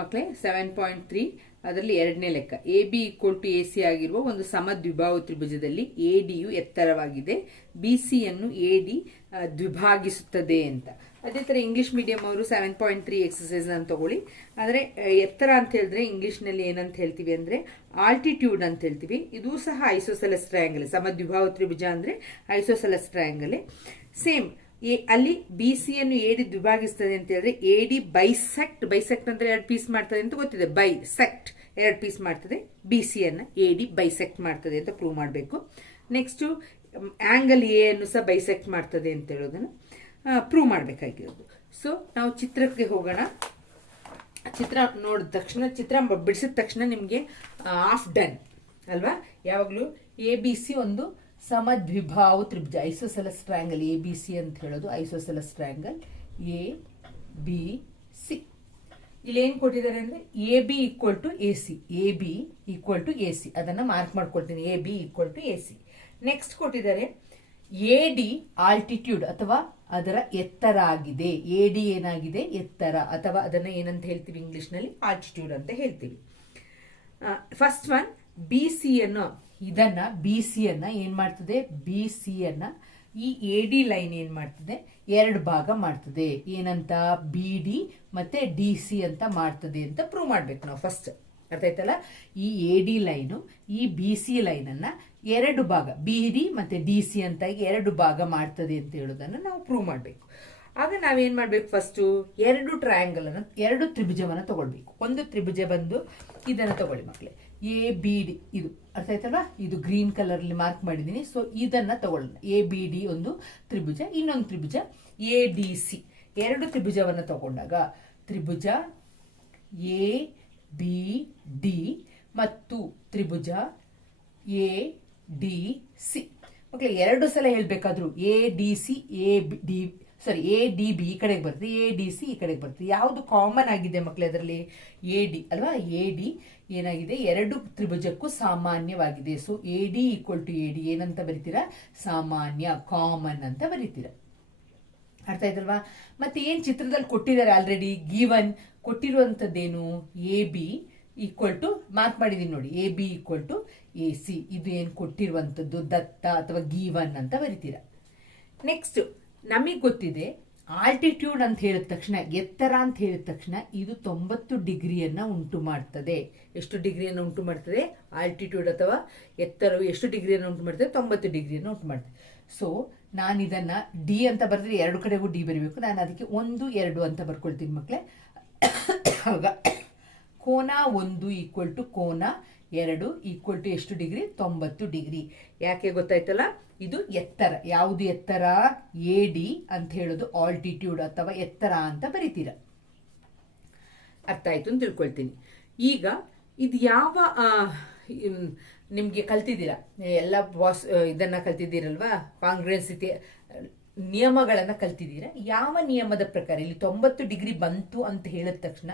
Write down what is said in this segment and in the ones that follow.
ಮಕ್ಕಳೇ seven point three ಅದರಲ್ಲಿ ಎರಡನೇ ಲೆಕ್ಕ. A B equal to A C ಆಗಿರುವ ಒಂದು ಸಮ ದ್ವಿಭಾವ ತ್ರಿಭುಜದಲ್ಲಿ ಎ ಡಿಯು ಎತ್ತರವಾಗಿದೆ. ಬಿ ಸಿಯನ್ನು ಎ ಡಿ ದ್ವಿಭಾಗಿಸುತ್ತದೆ ಅಂತ. ಅದೇ ಥರ ಇಂಗ್ಲಿಷ್ ಮೀಡಿಯಂ ಅವರು ಸೆವೆನ್ ಪಾಯಿಂಟ್ ತ್ರೀ ಎಕ್ಸಸೈಸ್ ಅಂತ ತಗೊಳ್ಳಿ. ಆದರೆ ಎತ್ತರ ಅಂತ ಹೇಳಿದ್ರೆ ಇಂಗ್ಲಿಷ್ನಲ್ಲಿ ಏನಂತ ಹೇಳ್ತೀವಿ ಅಂದ್ರೆ ಆಲ್ಟಿಟ್ಯೂಡ್ ಅಂತ ಹೇಳ್ತೀವಿ. ಇದು ಸಹ ಐಸೋಸೆಲಸ್ ಟ್ರಯಾಂಗಲ್ ಸಮದ್ವಿಭಾವ ತ್ರಿಭುಜ ಅಂದ್ರೆ ಐಸೋಸೆಲಸ್ ಟ್ರಯಾಂಗಲ್ ಸೇಮ್ ಅಲ್ಲಿ ಬಿ ಸಿ ಅನ್ನು ಎಡಿ ವಿಭಾಗಿಸ್ತದೆ ಅಂತ ಹೇಳಿದ್ರೆ ಎ ಡಿ ಬೈಸೆಕ್ಟ್ ಬೈಸೆಕ್ಟ್ ಅಂದ್ರೆ ಎರಡು ಪೀಸ್ ಮಾಡ್ತದೆ ಅಂತ ಗೊತ್ತಿದೆ. ಬೈಸೆಕ್ಟ್ ಎರಡು ಪೀಸ್ ಮಾಡ್ತದೆ. ಬಿ ಸಿ ಅನ್ನ ಡಿ ಬೈಸೆಕ್ಟ್ ಮಾಡ್ತದೆ ಅಂತ ಪ್ರೂವ್ ಮಾಡಬೇಕು. ನೆಕ್ಸ್ಟ್ ಆಂಗಲ್ ಎ ಅನ್ನು ಸಹ ಬೈಸೆಕ್ಟ್ ಮಾಡ್ತದೆ ಅಂತ ಹೇಳೋದನ್ನು ಪ್ರೂವ್ ಮಾಡಬೇಕಾಗಿರೋದು. ಸೊ ನಾವು ಚಿತ್ರಕ್ಕೆ ಹೋಗೋಣ. ಚಿತ್ರ ನೋಡಿದ ತಕ್ಷಣ, ಚಿತ್ರ ಬಿಡಿಸಿದ ತಕ್ಷಣ ನಿಮಗೆ ಆಫ್ ಡನ್ ಅಲ್ವಾ? ಯಾವಾಗಲೂ ಎ ಬಿ ಸಿ ಒಂದು ಸಮದ್ವಿಭಾವ ತ್ರಿಭುಜ, isosceles triangle, A, B, C ಅಂತ ಹೇಳೋದು, isosceles triangle, A, B, C. ಇಲ್ಲಿ ಏನ್ ಕೊಟ್ಟಿದ್ದಾರೆ ಅಂದ್ರೆ, A, B equal to A, C. A, B equal to A, C. ಅದನ್ನ ಮಾರ್ಕ್ ಮಾಡ್ಕೊಳ್ತೀನಿ. A, B equal to A, C. Next ಕೊಟ್ಟಿದ್ದಾರೆ, ಎ, ಡಿ ಆಲ್ಟಿಟ್ಯೂಡ್ ಅಥವಾ ಅದರ ಎತ್ತರ ಆಗಿದೆ. ಎ, ಡಿ ಏನಾಗಿದೆ? ಎತ್ತರ. ಅಥವಾ ಅದನ್ನ ಏನಂತ ಹೇಳ್ತೀವಿ ಇಂಗ್ಲಿಷ್ನಲ್ಲಿ ಆಲ್ಟಿಟ್ಯೂಡ್ ಅಂತ ಹೇಳ್ತೀವಿ. ಫಸ್ಟ್ ಒನ್ ಬಿ ಸಿ ಅನ್ನು ಇದನ್ನ ಬಿ ಸಿ ಏನು ಮಾಡ್ತದೆ? ಬಿ ಅನ್ನ ಈ ಎ ಡಿ ಲೈನ್ ಏನ್ ಮಾಡ್ತದೆ? ಎರಡು ಭಾಗ ಮಾಡ್ತದೆ. ಏನಂತ? ಬಿ ಡಿ ಮತ್ತೆ ಡಿ ಸಿ ಅಂತ ಮಾಡ್ತದೆ ಅಂತ ಪ್ರೂವ್ ಮಾಡ್ಬೇಕು ನಾವು ಫಸ್ಟ್ ಅರ್ಥ ಆಯ್ತಲ್ಲ? ಈ ಎ ಡಿ ಲೈನು, ಈ ಬಿ ಸಿ ಲೈನ್ ಅನ್ನ ಎರಡು ಭಾಗ ಬಿ ಡಿ ಮತ್ತೆ ಡಿ ಸಿ ಅಂತ ಎರಡು ಭಾಗ ಮಾಡ್ತದೆ ಅಂತ ಹೇಳೋದನ್ನ ನಾವು ಪ್ರೂವ್ ಮಾಡಬೇಕು. ಆಗ ನಾವೇನ್ ಮಾಡ್ಬೇಕು ಫಸ್ಟ್ ಎರಡು ಟ್ರಯಾಂಗಲ್ ಅನ್ನ, ಎರಡು ತ್ರಿಭುಜವನ್ನ ತಗೊಳ್ಬೇಕು. ಒಂದು ತ್ರಿಭುಜ ಬಂದು ಇದನ್ನ ತಗೊಳ್ಳಿ ಮಕ್ಕಳೇ ಎ ಬಿ ಡಿ ಇದು. ಅರ್ಥ ಆಯ್ತಲ್ವಾ? ಇದು ಗ್ರೀನ್ ಕಲರ್ ಅಲ್ಲಿ ಮಾರ್ಕ್ ಮಾಡಿದ್ದೀನಿ. ಸೊ ಇದನ್ನ ತಗೊಳ್ಳೋಣ. ಎ ಬಿ ಡಿ ಒಂದು ತ್ರಿಭುಜ, ಇನ್ನೊಂದು ತ್ರಿಭುಜ ಎ ಡಿ ಸಿ ಎರಡು ತ್ರಿಭುಜವನ್ನು ತಗೊಂಡಾಗ ತ್ರಿಭುಜ ಎ ಬಿ ಡಿ ಮತ್ತು ತ್ರಿಭುಜ ಎ ಡಿ ಸಿ ಓಕೆ ಎರಡು ಸಲ ಹೇಳಬೇಕಾದ್ರು A D C A D sorry A D B ಈ ಕಡೆಗೆ ಬರ್ತದೆ ಎ ಡಿ ಸಿ ಈ ಕಡೆಗೆ ಬರ್ತದೆ ಯಾವುದು ಕಾಮನ್ ಆಗಿದೆ ಮಕ್ಕಳು ಅದರಲ್ಲಿ? ಎ ಡಿ ಅಲ್ವಾ? ಎ ಡಿ ಏನಾಗಿದೆ? ಎರಡು ತ್ರಿಭುಜಕ್ಕೂ ಸಾಮಾನ್ಯವಾಗಿದೆ. So A D equal to A D ಏನಂತ ಬರಿತೀರಾ? ಸಾಮಾನ್ಯ ಕಾಮನ್ ಅಂತ ಬರಿತೀರಾ. ಅರ್ಥ ಆಯ್ತಲ್ವಾ? ಮತ್ತೆ ಏನ್ ಚಿತ್ರದಲ್ಲಿ ಕೊಟ್ಟಿದ್ದಾರೆ already given ಕೊಟ್ಟಿರುವಂತದ್ದೇನು A B equal to mark ಮಾಡಿದೀನಿ ನೋಡಿ. A B equal to A C ಇದು ಏನ್ ಕೊಟ್ಟಿರುವಂತದ್ದು ದತ್ತ ಅಥವಾ ಗಿವನ್ ಅಂತ ಬರಿತೀರಾ. ನೆಕ್ಸ್ಟ್ ನಮಗೆ ಗೊತ್ತಿದೆ ಆಲ್ಟಿಟ್ಯೂಡ್ ಅಂತ ಹೇಳಿದ ತಕ್ಷಣ, ಎತ್ತರ ಅಂತ ಹೇಳಿದ ತಕ್ಷಣ ಇದು ತೊಂಬತ್ತು ಡಿಗ್ರಿಯನ್ನು ಉಂಟು ಮಾಡ್ತದೆ. ಎಷ್ಟು ಡಿಗ್ರಿಯನ್ನು ಉಂಟು ಮಾಡ್ತದೆ? ಆಲ್ಟಿಟ್ಯೂಡ್ ಅಥವಾ ಎತ್ತರವು ಎಷ್ಟು ಡಿಗ್ರಿಯನ್ನು ಉಂಟು ಮಾಡ್ತದೆ? ತೊಂಬತ್ತು ಡಿಗ್ರಿಯನ್ನು ಉಂಟು ಮಾಡ್ತದೆ. ಸೊ ನಾನು ಇದನ್ನು ಡಿ ಅಂತ ಬರೆದ್ರೆ ಎರಡು ಕಡೆಗೂ ಡಿ ಬರೀಬೇಕು. ನಾನು ಅದಕ್ಕೆ ಒಂದು, ಎರಡು ಅಂತ ಬರ್ಕೊಳ್ತೀನಿ ಮಕ್ಕಳೇ ಆಗ, ಕೋನ ಒಂದು ಈಕ್ವಲ್ ಟು ಕೋನ ಎರಡು ಈಕ್ವಲ್ ಟು ಎಷ್ಟು ಡಿಗ್ರಿ? ತೊಂಬತ್ತು ಡಿಗ್ರಿ. ಯಾಕೆ ಗೊತ್ತಾಯ್ತಲ್ಲ? ಇದು ಎತ್ತರ. ಯಾವುದು ಎತ್ತರ? ಎ ಡಿ ಅಂತ ಹೇಳೋದು ಆಲ್ಟಿಟ್ಯೂಡ್ ಅಥವಾ ಎತ್ತರ ಅಂತ ಬರಿತೀರ. ಅರ್ಥ ಆಯ್ತು ಅಂತ ತಿಳ್ಕೊಳ್ತೀನಿ. ಈಗ ಇದು ಯಾವ ನಿಮಗೆ ಕಲ್ತಿದ್ದೀರಾ? ಎಲ್ಲ ಬಾಸ್ ಇದನ್ನ ಕಲ್ತಿದ್ದೀರಲ್ವಾ? ಕಾಂಗ್ರೆಸ್ ನಿಯಮಗಳನ್ನ ಕಲ್ತಿದ್ದೀರ? ಯಾವ ನಿಯಮದ ಪ್ರಕಾರ? ಇಲ್ಲಿ ತೊಂಬತ್ತು ಡಿಗ್ರಿ ಬಂತು ಅಂತ ಹೇಳಿದ ತಕ್ಷಣ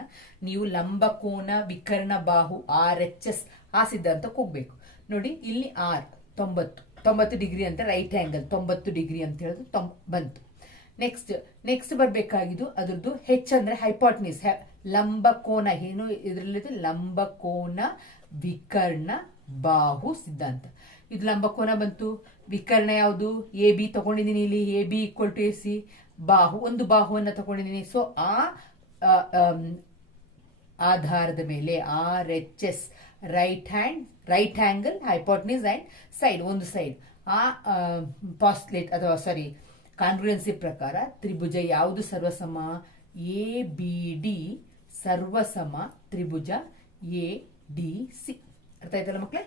ನೀವು ಲಂಬಕೋನ ವಿಕರ್ಣ ಬಾಹು, ಆರ್ ಎಚ್ ಎಸ್ ಆ ಸಿದ್ಧಾಂತಕ್ಕೆ ಹೋಗ್ಬೇಕು ನೋಡಿ, ಇಲ್ಲಿ ಆರ್, ತೊಂಬತ್ತು. ತೊಂಬತ್ತು ಡಿಗ್ರಿ ಅಂತ ರೈಟ್ ಆ್ಯಂಗಲ್ ತೊಂಬತ್ತು ಡಿಗ್ರಿ ಅಂತ ಹೇಳೋದು ತೊಂಬ ಬಂತು. ನೆಕ್ಸ್ಟ್ ನೆಕ್ಸ್ಟ್ ಬರಬೇಕಾಗಿದ್ದು ಅದ್ರದ್ದು ಹೆಚ್ ಅಂದರೆ ಹೈಪಾಟ್ನಿಸ್ ಲಂಬಕೋನ ಏನು ಇದರಲ್ಲಿ ಲಂಬಕೋನ ವಿಕರ್ಣ ಬಾಹು ಸಿದ್ಧಾಂತ. ಇದು ಲಂಬಕೋನ ಬಂತು. ವಿಕರ್ಣ ಯಾವುದು? ಎ ಬಿ ತಗೊಂಡಿದ್ದೀನಿ ಇಲ್ಲಿ. A B equal to A C ಬಾಹು ಒಂದು ಬಾಹುವನ್ನು ತಗೊಂಡಿದ್ದೀನಿ. ಸೊ ಆ, ಆಧಾರದ ಮೇಲೆ R H S right hand right angle hypotenuse and side ಒಂದು ಸೈಡ್ ಆ ಪಾಸ್ಲೇಟ್ ಅಥವಾ ಸಾರಿ ಕಾನ್ಗ್ರುಯೆನ್ಸಿ ಪ್ರಕಾರ ತ್ರಿಭುಜ ಯಾವುದು ಸರ್ವಸಮ? ಎ ಬಿ ಡಿ ಸರ್ವಸಮ ತ್ರಿಭುಜ ಎ ಡಿ ಸಿ ಅರ್ಥ ಆಯ್ತಲ್ಲ ಮಕ್ಕಳೇ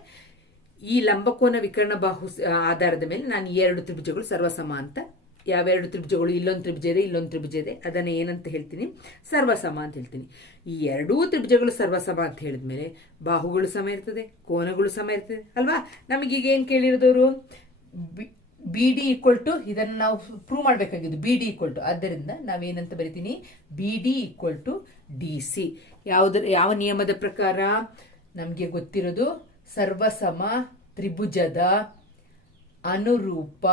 ಈ ಲಂಬಕೋನ ವಿಕರ್ಣ ಬಾಹು ಆಧಾರದ ಮೇಲೆ ನಾನು ಎರಡು ತ್ರಿಭುಜಗಳು ಸರ್ವಸಮ ಅಂತ ಯಾವೆರಡು ತ್ರಿಭುಜಗಳು, ಇಲ್ಲೊಂದು ತ್ರಿಭುಜ ಇದೆ, ಇಲ್ಲೊಂದು ತ್ರಿಭುಜ ಇದೆ, ಅದನ್ನ ಏನಂತ ಹೇಳ್ತೀನಿ? ಸರ್ವಸಮ ಅಂತ ಹೇಳ್ತೀನಿ. ಈ ಎರಡೂ ತ್ರಿಭುಜಗಳು ಸರ್ವಸಮ ಅಂತ ಹೇಳಿದ್ಮೇಲೆ ಬಾಹುಗಳು ಸಮ ಇರ್ತದೆ, ಕೋನಗಳು ಸಮ ಇರ್ತದೆ, ಅಲ್ವಾ? ನಮಗೀಗ ಏನ್ ಕೇಳಿರೋದವರು? ಬಿ ಡಿ ಈಕ್ವಲ್ ಟು ಇದನ್ನು ನಾವು ಪ್ರೂವ್ ಮಾಡಬೇಕಾಗಿದ್ದು ಬಿ ಡಿ ಈಕ್ವಲ್ ಟು. ಆದ್ದರಿಂದ ನಾವೇನಂತ ಬರಿತೀನಿ? B D equal to D C. ಯಾವುದರ, ಯಾವ ನಿಯಮದ ಪ್ರಕಾರ? ನಮಗೆ ಗೊತ್ತಿರೋದು ಸರ್ವಸಮ ತ್ರಿಭುಜದ ಅನುರೂಪ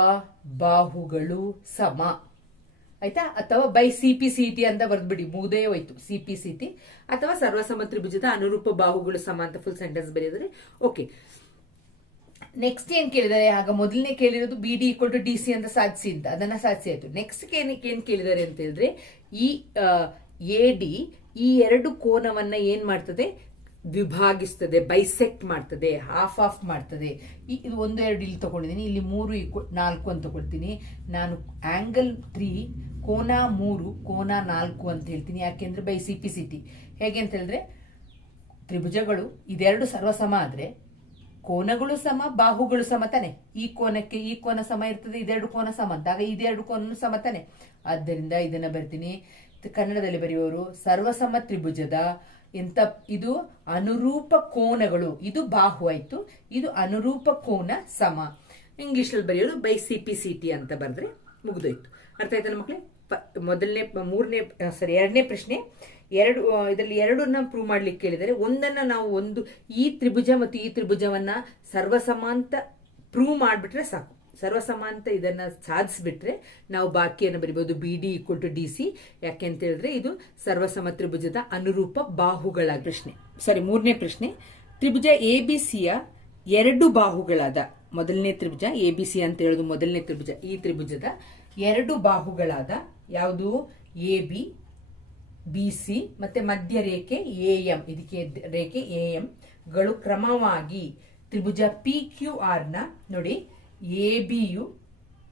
ಬಾಹುಗಳು ಸಮ. ಆಯ್ತಾ? ಅಥವಾ by C P C T ಅಂತ ಬರ್ದ್ಬಿಡಿ. ಮೂದೇ ಹೋಯ್ತು. ಸಿ ಪಿ ಸಿ ಟಿ ಅಥವಾ ಸರ್ವಸಮ ತ್ರಿಭುಜದ ಅನುರೂಪ ಬಾಹುಗಳು ಸಮ ಅಂತ ಫುಲ್ ಸೆಂಟೆನ್ಸ್ ಬರೆಯೋದ್ರೆ ಓಕೆ ನೆಕ್ಸ್ಟ್ ಏನ್ ಕೇಳಿದ್ದಾರೆ? ಆಗ ಮೊದಲನೇ ಕೇಳಿರೋದು B D equal to D C ಅಂತ ಸಾಧಿಸಿ ಅಂತ. ಅದನ್ನ ಸಾಧಿಸಿ ಆಯ್ತು. ನೆಕ್ಸ್ಟ್ ಏನಕ್ಕೆ ಏನ್ ಕೇಳಿದ್ದಾರೆ ಅಂತ ಹೇಳಿದ್ರೆ, ಈ ಎ ಡಿ ಈ ಎರಡು ಕೋನವನ್ನ ಏನ್ ಮಾಡ್ತದೆ? ವಿಭಾಗಿಸ್ತದೆ ಬೈಸೆಕ್ಟ್ ಮಾಡ್ತದೆ ಹಾಫ್ ಆಫ್ ಮಾಡ್ತದೆ. ಇದು ಒಂದು ಎರಡು ಇಲ್ಲಿ ತಗೊಂಡಿದ್ದೀನಿ, ಇಲ್ಲಿ ಮೂರು ನಾಲ್ಕು ಅಂತ ಕೊಡ್ತೀನಿ. ನಾನು ಆ್ಯಂಗಲ್ ತ್ರೀ ಕೋನ ಮೂರು, ಕೋನ ನಾಲ್ಕು ಅಂತ ಹೇಳ್ತೀನಿ. ಯಾಕೆಂದರೆ by C P C T ಹೇಗೆ ಅಂತ ಹೇಳಿದ್ರೆ, ತ್ರಿಭುಜಗಳು ಇದೆರಡು ಸರ್ವಸಮ ಆದರೆ, ಕೋನಗಳು ಸಮ, ಬಾಹುಗಳು ಸಮ ತಾನೆ. ಈ ಕೋನಕ್ಕೆ ಈ ಕೋನ ಸಮ ಇರ್ತದೆ, ಇದೆರಡು ಕೋನ ಸಮ. ಅಂದಾಗ ಇದೆರಡು ಕೋನ ಸಮ ತಾನೆ. ಆದ್ದರಿಂದ ಇದನ್ನು ಬರ್ತೀನಿ. ಕನ್ನಡದಲ್ಲಿ ಬರೆಯುವರು ಸರ್ವಸಮ ತ್ರಿಭುಜದ ಎಂತ ಇದು ಅನುರೂಪ ಕೋನಗಳು. ಇದು ಬಾಹು ಆಯ್ತು. ಇದು ಅನುರೂಪ ಕೋನ ಸಮ. ಇಂಗ್ಲಿಷ್ ಅಲ್ಲಿ ಬರೆಯೋದು by C P C T ಅಂತ ಬರೆದ್ರೆ ಮುಗಿದೋಯ್ತು. ಅರ್ಥ ಆಯ್ತಾ ಮಕ್ಕಳೇ ಮೊದಲನೇ, ಮೂರನೇ ಸಾರಿ ಎರಡನೇ ಪ್ರಶ್ನೆ. ಎರಡು ಇದರಲ್ಲಿ ಎರಡನ್ನ ಪ್ರೂವ್ ಮಾಡ್ಲಿಕ್ಕೆ ಕೇಳಿದರೆ ಒಂದನ್ನ ನಾವು ಒಂದು ಈ ತ್ರಿಭುಜ ಮತ್ತು ಈ ತ್ರಿಭುಜವನ್ನ ಸರ್ವಸಮಾಂತ ಪ್ರೂವ್ ಮಾಡಿಬಿಟ್ರೆ ಸಾಕು. ಸರ್ವಸಮಾಂತ ಇದನ್ನ ಸಾಧಿಸ್ಬಿಟ್ರೆ ನಾವು ಬಾಕಿಯನ್ನು ಬರಿಬೋದು. B D equal to D C ಯಾಕೆ ಅಂತ ಹೇಳಿದ್ರೆ ಇದು ಸರ್ವಸಮ ತ್ರಿಭುಜದ ಅನುರೂಪ ಬಾಹುಗಳ ಪ್ರಶ್ನೆ. ಸಾರಿ ಮೂರನೇ ಪ್ರಶ್ನೆ. ತ್ರಿಭುಜ ಎ ಬಿ ಸಿಯ ಎರಡು ಬಾಹುಗಳಾದ ಮೊದಲನೇ ತ್ರಿಭುಜ ಎ ಬಿ ಸಿ ಅಂತ ಹೇಳೋದು ಮೊದಲನೇ ತ್ರಿಭುಜ. ಈ ತ್ರಿಭುಜದ ಎರಡು ಬಾಹುಗಳಾದ ಯಾವುದು? ಎ ಬಿ ಬಿ ಸಿ ಮತ್ತೆ ಮಧ್ಯ ರೇಖೆ ಎ ಎಂ ಇದಕ್ಕೆ ರೇಖೆ ಎ ಎಂ ಗಳು ಕ್ರಮವಾಗಿ ತ್ರಿಭುಜ ಪಿ ಕ್ಯೂ ಆರ್ನ ನೋಡಿ ಎ ಬಿಯು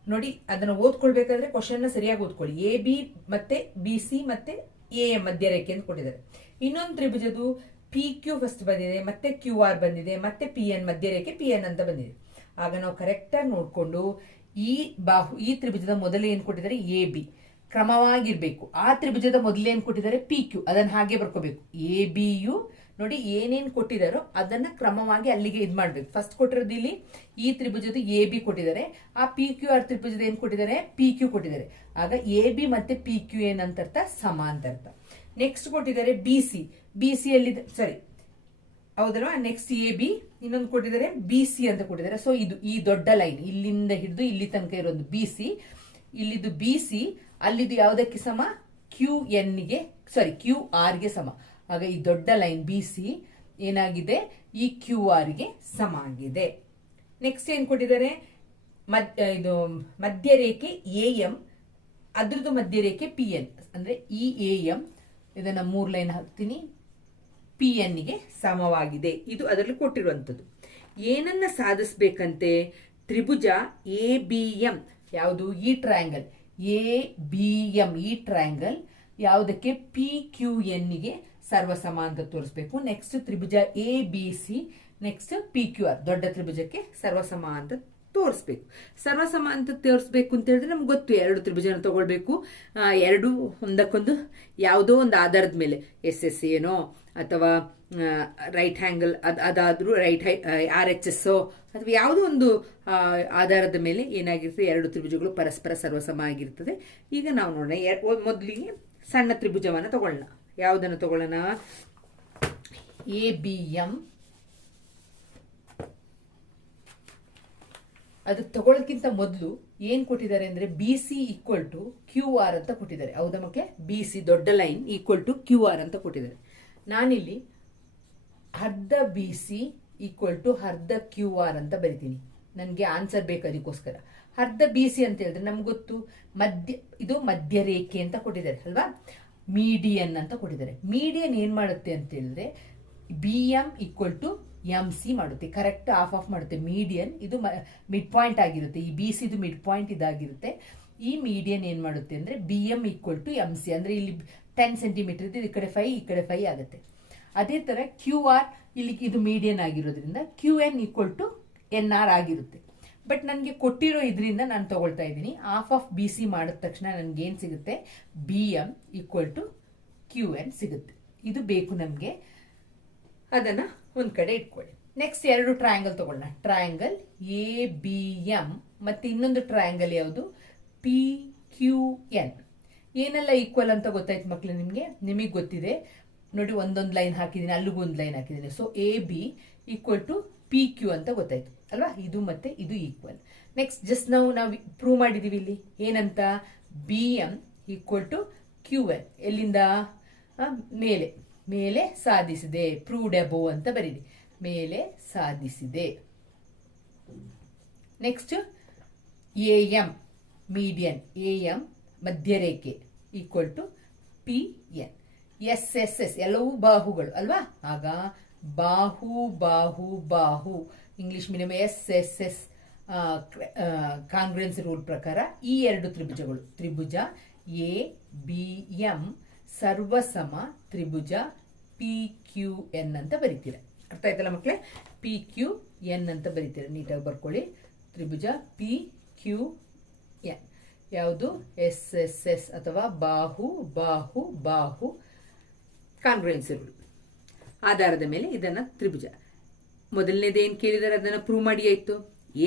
ನೋಡಿ ಅದನ್ನ ಓದ್ಕೊಳ್ಬೇಕಾದ್ರೆ ಕ್ವಶನ್ ಸರಿಯಾಗಿ ಓದ್ಕೊಳ್ಳಿ. ಎ ಬಿ ಮತ್ತೆ ಬಿ ಸಿ ಮತ್ತೆ ಎ ಎ ಮಧ್ಯ ರೇಖೆ ಅಂತ ಕೊಟ್ಟಿದ್ದಾರೆ. ಇನ್ನೊಂದು ತ್ರಿಭುಜದು ಪಿ ಕ್ಯೂ ಫಸ್ಟ್ ಬಂದಿದೆ, ಮತ್ತೆ ಕ್ಯೂ ಆರ್ ಬಂದಿದೆ, ಮತ್ತೆ ಪಿ ಎನ್ ಮಧ್ಯ ರೇಖೆ ಪಿ ಎನ್ ಅಂತ ಬಂದಿದೆ. ಆಗ ನಾವು ಕರೆಕ್ಟಾಗಿ ನೋಡಿಕೊಂಡು ಈ ಬಾಹು, ಈ ತ್ರಿಭುಜದ ಮೊದಲು ಏನು ಕೊಟ್ಟಿದ್ದಾರೆ? ಎ ಬಿ ಕ್ರಮವಾಗಿರ್ಬೇಕು. ಆ ತ್ರಿಭುಜದ ಮೊದಲು ಏನು ಕೊಟ್ಟಿದ್ದಾರೆ? ಪಿ ಕ್ಯೂ ಅದನ್ನ ಹಾಗೆ ಬರ್ಕೋಬೇಕು. ಎ ಬಿ ಯು ನೋಡಿ ಏನೇನ್ ಕೊಟ್ಟಿದಾರೋ ಅದನ್ನ ಕ್ರಮವಾಗಿ ಅಲ್ಲಿಗೆ ಇದ್ ಮಾಡ್ಬೇಕು. ಫಸ್ಟ್ ಕೊಟ್ಟಿರೋದು ಇಲ್ಲಿ ಈ ತ್ರಿಭುಜದ ಎ, ಬಿ ಕೊಟ್ಟಿದ್ದಾರೆ. ಆ ಪಿ ಕ್ಯೂ ಆರ್ ತ್ರಿಭುಜದ ಏನ್ ಕೊಟ್ಟಿದ್ದಾರೆ? ಪಿ ಕ್ಯೂ ಕೊಟ್ಟಿದ್ದಾರೆ. ಆಗ ಎ, ಬಿ ಮತ್ತೆ ಪಿ ಕ್ಯೂ ಏನಂತರ್ಥ ಸಮ ಅಂತ ಅರ್ಥ. ನೆಕ್ಸ್ಟ್ ಕೊಟ್ಟಿದ್ದಾರೆ ಬಿ ಸಿ ಬಿ ಸಿ ಅಲ್ಲಿ ಸಾರಿ ಹೌದಲ್ವಾ? ನೆಕ್ಸ್ಟ್ ಎ ಬಿ ಇನ್ನೊಂದು ಕೊಟ್ಟಿದ್ದಾರೆ ಬಿ ಸಿ ಅಂತ ಕೊಟ್ಟಿದ್ದಾರೆ. ಸೊ ಇದು ಈ ದೊಡ್ಡ ಲೈನ್ ಇಲ್ಲಿಂದ ಹಿಡಿದು ಇಲ್ಲಿ ತನಕ ಇರೋದು ಬಿ ಸಿ ಇಲ್ಲಿದು ಬಿ ಸಿ ಅಲ್ಲಿದು ಯಾವುದಕ್ಕೆ ಸಮ? ಕ್ಯೂ ಎನ್ಗೆ ಸಾರಿ ಕ್ಯೂ ಆರ್ಗೆ ಸಮ. ಆಗ ಈ ದೊಡ್ಡ ಲೈನ್ ಬಿ ಸಿ ಏನಾಗಿದೆ? ಈ ಕ್ಯೂ ಆರ್ಗೆ ಸಮ ಆಗಿದೆ. ನೆಕ್ಸ್ಟ್ ಏನ್ ಕೊಟ್ಟಿದ್ದಾರೆ? ಇದು ಮಧ್ಯ ರೇಖೆ ಎ ಎಂ ಅದ್ರದ್ದು ಮಧ್ಯ ರೇಖೆ ಪಿ ಎನ್ ಅಂದ್ರೆ ಇ ಎ ಎಂ ಇದನ್ನ ಮೂರ್ ಲೈನ್ ಹಾಕ್ತೀನಿ. ಪಿ ಗೆ ಸಮವಾಗಿದೆ. ಇದು ಅದರಲ್ಲಿ ಕೊಟ್ಟಿರುವಂಥದ್ದು. ಏನನ್ನ ಸಾಧಿಸ್ಬೇಕಂತೆ? ತ್ರಿಭುಜ ಎ ಬಿ ಎಂ ಯಾವುದು? ಈ ಟ್ರಯಾಂಗಲ್ ಎ ಬಿ ಎಂ ಈ ಟ್ರಯಾಂಗಲ್ ಯಾವುದಕ್ಕೆ? ಪಿ ಕ್ಯೂ ಗೆ ಸರ್ವಸಮ ಅಂತ ತೋರಿಸ್ಬೇಕು. Next Tribhuja A B C next P Q R ದೊಡ್ಡ ತ್ರಿಭುಜಕ್ಕೆ ಸರ್ವಸಮ ಅಂತ ತೋರಿಸ್ಬೇಕು. ಸರ್ವಸಮ ಅಂತ ತೋರಿಸ್ಬೇಕು ಅಂತ ಹೇಳಿದ್ರೆ ನಮ್ಗೆ ಗೊತ್ತು, ಎರಡು ತ್ರಿಭುಜನ ತಗೊಳ್ಬೇಕು. ಎರಡು ಒಂದಕ್ಕೊಂದು ಯಾವುದೋ ಒಂದು ಆಧಾರದ ಮೇಲೆ. ಎಸ್ ಎಸ್ ಏನೋ, ಅಥವಾ ರೈಟ್ ಹ್ಯಾಂಗಲ್ ಅದು, ಅದಾದ್ರೂ ರೈಟ್ ಹೈ ಆರ್ ಎಚ್ ಎಸ್ ಅಥವಾ ಯಾವುದೋ ಒಂದು ಆಧಾರದ ಮೇಲೆ ಏನಾಗಿರ್ತದೆ ಎರಡು ತ್ರಿಭುಜಗಳು ಪರಸ್ಪರ ಸರ್ವಸಮ ಆಗಿರ್ತದೆ. ಈಗ ನಾವು ನೋಡೋಣ ಮೊದಲಿಗೆ ಸಣ್ಣ ತ್ರಿಭುಜವನ್ನು ತಗೊಳ್ಳೋಣ. ಯಾವುದನ್ನು ತಗೊಳ್ಳೋಣ? ಎ ಬಿ ಎಂ ಅದು ತಗೊಳ್ಳೋಕ್ಕಿಂತ ಮೊದಲು ಏನ್ ಕೊಟ್ಟಿದ್ದಾರೆ ಅಂದ್ರೆ B C equal to Q R ಅಂತ ಕೊಟ್ಟಿದ್ದಾರೆ. ಹೌದಾ ಮಕ್ಕೆ ಬಿ ಸಿ ದೊಡ್ಡ line equal to Q R ಅಂತ ಕೊಟ್ಟಿದ್ದಾರೆ. ನಾನಿಲ್ಲಿ ಅರ್ಧ ಬಿ ಸಿ ಈಕ್ವಲ್ ಟು ಅರ್ಧ ಕ್ಯೂ ಆರ್ ಅಂತ ಬರಿತೀನಿ. ನನಗೆ ಆನ್ಸರ್ ಬೇಕು ಅದಕ್ಕೋಸ್ಕರ. ಅರ್ಧ ಬಿ ಸಿ ಅಂತ ಹೇಳಿದ್ರೆ ನಮ್ಗೆ ಗೊತ್ತು. ಮಧ್ಯ, ಇದು ಮಧ್ಯ ರೇಖೆ ಅಂತ ಕೊಟ್ಟಿದ್ದಾರೆ, ಅಲ್ವಾ? ಮೀಡಿಯನ್ ಅಂತ ಕೊಟ್ಟಿದ್ದಾರೆ. ಮೀಡಿಯನ್ ಏನ್ ಮಾಡುತ್ತೆ ಅಂತ ಹೇಳಿದ್ರೆ B M equal to M C ಮಾಡುತ್ತೆ. ಕರೆಕ್ಟ್ ಆಫ್ ಆಫ್ ಮಾಡುತ್ತೆ. ಮೀಡಿಯನ್, ಇದು ಮಿಡ್ ಪಾಯಿಂಟ್ ಆಗಿರುತ್ತೆ. ಈ ಬಿ ಸಿದು ಮಿಡ್ ಪಾಯಿಂಟ್ ಇದಾಗಿರುತ್ತೆ. ಈ ಮೀಡಿಯನ್ ಏನ್ ಮಾಡುತ್ತೆ ಅಂದ್ರೆ B M equal to M C ಅಂದ್ರೆ ಇಲ್ಲಿ ಟೆನ್ ಸೆಂಟಿಮೀಟರ್ ಇದು ಈ ಕಡೆ ಫೈ ಈ ಕಡೆ ಫೈ ಆಗುತ್ತೆ. ಅದೇ ತರ ಕ್ಯೂ ಆರ್ ಇಲ್ಲಿ ಇದು ಮೀಡಿಯನ್ ಆಗಿರೋದ್ರಿಂದ Q N equal to N R ಆಗಿರುತ್ತೆ. ಬಟ್ ನನಗೆ ಕೊಟ್ಟಿರೋ ಇದರಿಂದ ನಾನು ತಗೊಳ್ತಾ ಇದ್ದೀನಿ. ಆಫ್ ಆಫ್ ಬಿ ಸಿ ಮಾಡಿದ ತಕ್ಷಣ ನನಗೆ ಏನು ಸಿಗುತ್ತೆ? B M equal to Q N ಸಿಗುತ್ತೆ. ಇದು ಬೇಕು ನಮಗೆ. ಅದನ್ನು ಒಂದು ಕಡೆ ಇಟ್ಕೊಳ್ಳಿ. ನೆಕ್ಸ್ಟ್ ಎರಡು ಟ್ರಯಾಂಗಲ್ ತಗೊಳ್ಳೋಣ. ಟ್ರಯಾಂಗಲ್ ಎ ಬಿ ಎಂ ಮತ್ತು ಇನ್ನೊಂದು ಟ್ರಯಾಂಗಲ್ ಯಾವುದು? ಪಿ ಕ್ಯೂ ಎನ್ ಏನೆಲ್ಲ ಈಕ್ವಲ್ ಅಂತ ಗೊತ್ತಾಯ್ತು ಮಕ್ಕಳು ನಿಮಗೆ? ನಿಮಗೆ ಗೊತ್ತಿದೆ. ನೋಡಿ, ಒಂದೊಂದು ಲೈನ್ ಹಾಕಿದ್ದೀನಿ. ಅಲ್ಲಿಗೂ ಒಂದು ಲೈನ್ ಹಾಕಿದ್ದೀನಿ. So A B equal to P Q ಅಂತ ಗೊತ್ತಾಯ್ತು. ಅಲ್ವಾ? ಇದು ಮತ್ತೆ, ಇದು ಈಕ್ವಲ್ ನೆಕ್ಸ್ಟ್ ಜಸ್ಟ್ ನಾವು ನಾವು ಪ್ರೂವ್ ಮಾಡಿದೀವಿ ಇಲ್ಲಿ. ಏನಂತ? B M equal to Q L ಎಲ್ಲಿಂದ? ಮೇಲೆ. ಮೇಲೆ ಸಾಧಿಸಿದೆ. ಪ್ರೂವ್ಡ್ ಅಬೋ ಅಂತ ಬರೀರಿ. ಮೇಲೆ ಸಾಧಿಸಿದೆ. Next A M median A M ಮಧ್ಯರೇಖೆ equal to P N S S S ಎಲ್ಲವೂ ಬಾಹುಗಳು, ಅಲ್ವಾ? ಆಗ, ಬಾಹು ಬಾಹು ಬಾಹು. English medium S S S congruence rule ಪ್ರಕಾರ ಈ ಎರಡು ತ್ರಿಭುಜಗಳು, ತ್ರಿಭುಜ ಎ ಬಿ ಎಂ ಸರ್ವಸಮ ತ್ರಿಭುಜ ಪಿ ಕ್ಯೂ ಎನ್ ಅಂತ ಬರೀತೀರ. ಅರ್ಥ ಆಯ್ತಲ್ಲ ಮಕ್ಕಳೇ ಪಿ ಕ್ಯೂ ಎನ್ ಅಂತ ಬರೀತೀರ. ನೀಟಾಗಿ ಬರ್ಕೊಳ್ಳಿ. ತ್ರಿಭುಜ ಪಿ ಕ್ಯೂ ಎನ್ ಯಾವುದು? ಎಸ್ ಎಸ್ ಎಸ್ ಅಥವಾ ಬಾಹು ಬಾಹು ಬಾಹು ಕಾಂಗ್ರೆನ್ಸ್ ರೂಲ್ ಆಧಾರದ ಮೇಲೆ ಇದನ್ನು ತ್ರಿಭುಜ. ಮೊದಲನೇದು ಏನು ಕೇಳಿದಾರೆ ಅದನ್ನ ಪ್ರೂವ್ ಮಾಡಿ ಆಯಿತು.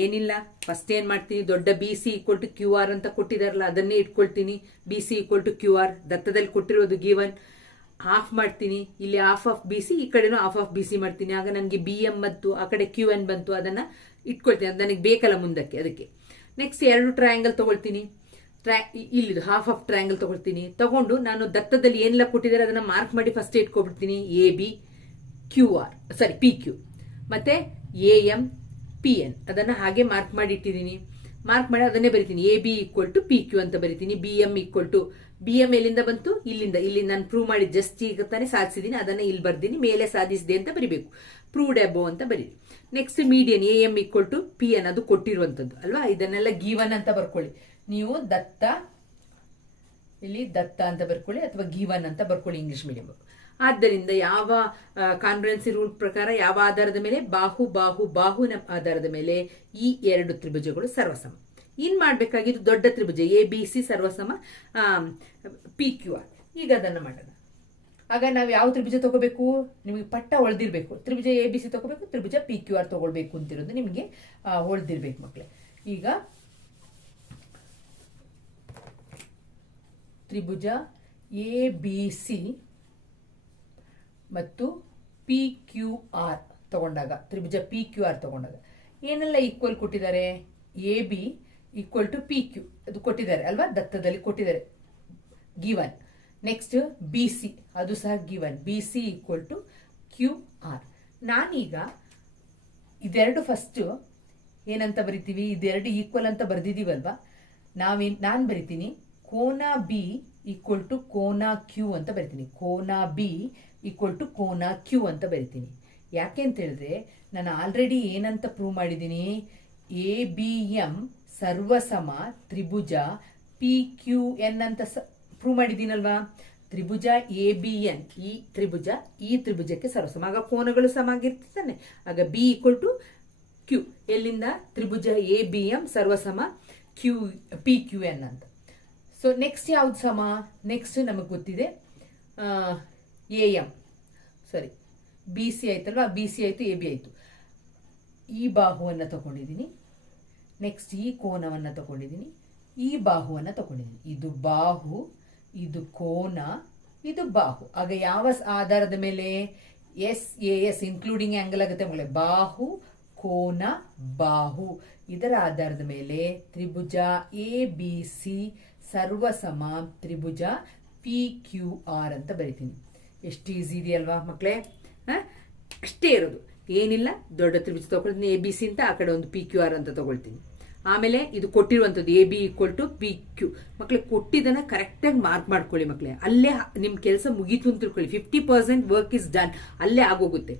ಏನಿಲ್ಲ ಫಸ್ಟ್ ಏನು ಮಾಡ್ತೀನಿ, ದೊಡ್ಡ B C equal to Q R ಅಂತ ಕೊಟ್ಟಿದಾರಲ್ಲ, ಅದನ್ನೇ ಇಟ್ಕೊಳ್ತೀನಿ. B C equal to Q R ದತ್ತದಲ್ಲಿ ಕೊಟ್ಟಿರೋದು ಗಿವನ್ ಹಾಫ್ ಮಾಡ್ತೀನಿ, ಇಲ್ಲಿ ಹಾಫ್ ಆಫ್ ಬಿ ಸಿ ಈ ಕಡೆನೂ ಹಾಫ್ ಆಫ್ ಬಿ ಸಿ ಮಾಡ್ತೀನಿ. ಆಗ ನನಗೆ ಬಿ ಎಂ ಬಂತು, ಆ ಕಡೆ ಕ್ಯೂ ಎನ್ ಬಂತು, ಅದನ್ನ ಇಟ್ಕೊಳ್ತೀನಿ. ಅದು ನನಗೆ ಬೇಕಲ್ಲ ಮುಂದಕ್ಕೆ, ಅದಕ್ಕೆ. ನೆಕ್ಸ್ಟ್ ಎರಡು ಟ್ರಯಾಂಗಲ್ ತಗೊಳ್ತೀನಿ. ಟ್ರ್ಯಾ ಇಲ್ಲಿದು ಹಾಫ್ ಆಫ್ ಟ್ರಯಾಂಗಲ್ ತಗೊಳ್ತೀನಿ. ತಗೊಂಡು ನಾನು ದತ್ತದಲ್ಲಿ ಏನೆಲ್ಲ ಕೊಟ್ಟಿದ್ದಾರೆ ಅದನ್ನ ಮಾರ್ಕ್ ಮಾಡಿ first ಇಟ್ಕೊಬಿಡ್ತೀನಿ. A B Q R sorry P Q ಮತ್ತೆ ಎ ಎಂ ಪಿ ಎನ್ ಅದನ್ನ ಹಾಗೆ ಮಾರ್ಕ್ ಮಾಡಿ ಇಟ್ಟಿದ್ದೀನಿ ಮಾರ್ಕ್ ಮಾಡಿ ಅದನ್ನೇ ಬರಿತೀನಿ. A B equal to P Q ಅಂತ ಬರಿತೀನಿ. B M equal to B M ಎಲ್ಲಿಂದ ಬಂತು? ಇಲ್ಲಿಂದ. ಇಲ್ಲಿ ನಾನು ಪ್ರೂವ್ ಮಾಡಿ ಜಸ್ಟ್ ಈಗ ತಾನೇ ಸಾಧಿಸಿದ್ದೀನಿ ಅದನ್ನ ಇಲ್ಲಿ ಬರ್ದೀನಿ. ಮೇಲೆ ಸಾಧಿಸಿದೆ ಅಂತ ಬರಿಬೇಕು. ಪ್ರೂವ್ಡ್ ಎಬೋ ಅಂತ ಬರೀರಿ. Next median A M equal to P N ಅದು ಕೊಟ್ಟಿರುವಂತದ್ದು. ಅಲ್ವಾ? ಇದನ್ನೆಲ್ಲ ಗೀವನ್ ಅಂತ ಬರ್ಕೊಳ್ಳಿ. ನೀವು ದತ್ತ, ಇಲ್ಲಿ ದತ್ತ ಅಂತ ಬರ್ಕೊಳ್ಳಿ ಅಥವಾ ಗೀವನ್ ಅಂತ ಬರ್ಕೊಳ್ಳಿ ಇಂಗ್ಲಿಷ್ ಮೀಡಿಯಂ ಆದ್ದರಿಂದ ಯಾವ ಕಾನ್ಫರೆನ್ಸಿ ರೂಲ್ ಪ್ರಕಾರ ಯಾವ ಆಧಾರದ ಮೇಲೆ? ಬಾಹು ಬಾಹು ಬಾಹುನ ಆಧಾರದ ಮೇಲೆ ಈ ಎರಡು ತ್ರಿಭುಜಗಳು ಸರ್ವಸಮ. ಇನ್ ಮಾಡಬೇಕಾಗಿದ್ದು? ದೊಡ್ಡ ತ್ರಿಭುಜ ಎ ಬಿ ಸಿ ಸರ್ವಸಮ ಪಿ ಕ್ಯೂ ಆರ್ ಈಗ ಅದನ್ನು ಮಾಡೋಣ. ಆಗ ನಾವು ಯಾವ ತ್ರಿಭುಜ ತಗೋಬೇಕು? ನಿಮಗೆ ಪಟ್ಟ ಹೊಳ್ದಿರ್ಬೇಕು. ತ್ರಿಭುಜ ಎ ಬಿ ಸಿ ತಗೋಬೇಕು, ತ್ರಿಭುಜ ಪಿ ಕ್ಯೂ ಆರ್ ತಗೊಳ್ಬೇಕು ಅಂತಿರೋದು ನಿಮಗೆ ಹೊಳ್ದಿರ್ಬೇಕು ಮಕ್ಕಳೇ ಈಗ ತ್ರಿಭುಜ ಎ ಬಿ ಸಿ ಮತ್ತು ಪಿ ಕ್ಯೂ ಆರ್ ತಗೊಂಡಾಗ, ತ್ರಿಭುಜ ಪಿ ಕ್ಯೂ ಆರ್ ತಗೊಂಡಾಗ. ಏನೆಲ್ಲ ಈಕ್ವಲ್ ಕೊಟ್ಟಿದ್ದಾರೆ? A B equal to P Q ಅದು ಕೊಟ್ಟಿದ್ದಾರೆ ಅಲ್ವಾ? ದತ್ತದಲ್ಲಿ ಕೊಟ್ಟಿದ್ದಾರೆ. ಗಿವನ್ ನೆಕ್ಸ್ಟ್ ಬಿ ಸಿ ಅದು ಸಹ given B C equal to Q R ನಾನೀಗ ಇದೆರಡು ಫಸ್ಟ್ ಏನಂತ ಬರಿತೀವಿ? ಇದೆರಡು ಈಕ್ವಲ್ ಅಂತ ಬರೆದಿದ್ದೀವಲ್ವಾ ನಾವೇನು, ನಾನು ಬರಿತೀನಿ. ಕೋನ ಬಿ ಈಕ್ವಲ್ ಟು ಕೋನ ಕ್ಯೂ ಅಂತ ಬರಿತೀನಿ. ಕೋನ ಬಿ ಈಕ್ವಲ್ ಟು ಕೋನ ಕ್ಯೂ ಅಂತ ಬರಿತೀನಿ. ಯಾಕೆ ಅಂತ ಹೇಳಿದ್ರೆ, ನಾನು ಆಲ್ರೆಡಿ ಏನಂತ ಪ್ರೂವ್ ಮಾಡಿದ್ದೀನಿ? ಎ ಬಿ ಎಂ ಸರ್ವಸಮ ತ್ರಿಭುಜ ಪಿ ಕ್ಯೂ ಎನ್ ಅಂತ ಪ್ರೂವ್ ಮಾಡಿದ್ದೀನಲ್ವಾ? ತ್ರಿಭುಜ ಎ ಬಿ ಎನ್ ಈ ತ್ರಿಭುಜ, ಈ ತ್ರಿಭುಜಕ್ಕೆ ಸರ್ವಸಮ. ಆಗ ಕೋನಗಳು ಸಮ ಆಗಿರ್ತಾನೆ ಆಗ ಬಿ ಈಕ್ವಲ್ ಟು ಕ್ಯೂ ಎಲ್ಲಿಂದ? ತ್ರಿಭುಜ ಎ ಬಿ ಎಂ ಸರ್ವಸಮ ಕ್ಯೂ ಪಿ ಕ್ಯೂ ಎನ್ ಅಂತ. ಸೊ ನೆಕ್ಸ್ಟ್ ಯಾವ್ದು ಸಮ ನೆಕ್ಸ್ಟ್ ನಮಗೆ ಗೊತ್ತಿದೆ A M sorry B C ಆಯ್ತಲ್ವಾ ಬಿ ಸಿ ಆಯ್ತು ಎ ಬಿ ಆಯ್ತು ಈ ಬಾಹುವನ್ನು ತಗೊಂಡಿದ್ದೀನಿ ನೆಕ್ಸ್ಟ್ ಈ ಕೋನವನ್ನು ತಗೊಂಡಿದ್ದೀನಿ ಈ ಬಾಹುವನ್ನು ತಗೊಂಡಿದ್ದೀನಿ ಇದು ಬಾಹು ಇದು ಕೋನ ಇದು ಬಾಹು ಆಗ ಯಾವ ಆಧಾರದ ಮೇಲೆ S A S including angle ಆಗುತ್ತೆ ಬಾಹು ಕೋನ ಬಾಹು ಇದರ ಆಧಾರದ ಮೇಲೆ ತ್ರಿಭುಜ ಎ ಬಿ ಸಿ ಸರ್ವಸಮ ತ್ರಿಭುಜ ಪಿ ಕ್ಯೂ ಆರ್ ಅಂತ ಬರಿತೀನಿ. ಎಷ್ಟು ಈಸಿ ಇದೆಯಲ್ವಾ ಮಕ್ಕಳೇ? ಅಷ್ಟೇ ಇರೋದು. ಏನಿಲ್ಲ, ದೊಡ್ಡ ತ್ರಿಭುಜ ತಗೊಳ್ತೀನಿ ಎ ಬಿ ಸಿ ಅಂತ, ಆ ಕಡೆ ಒಂದು ಪಿ ಕ್ಯೂ ಆರ್ ಅಂತ ತಗೊಳ್ತೀನಿ. ಆಮೇಲೆ ಇದು ಕೊಟ್ಟಿರುವಂಥದ್ದು A B equal to P Q ಮಕ್ಕಳಿಗೆ ಕೊಟ್ಟಿದ್ದನ್ನು ಕರೆಕ್ಟಾಗಿ ಮಾರ್ಕ್ ಮಾಡ್ಕೊಳ್ಳಿ ಮಕ್ಕಳೇ ಅಲ್ಲೇ ನಿಮ್ಮ ಕೆಲಸ ಮುಗೀತು ಅಂತ ತಿಳ್ಕೊಳ್ಳಿ. Fifty percent work is done ಅಲ್ಲೇ ಆಗೋಗುತ್ತೆ.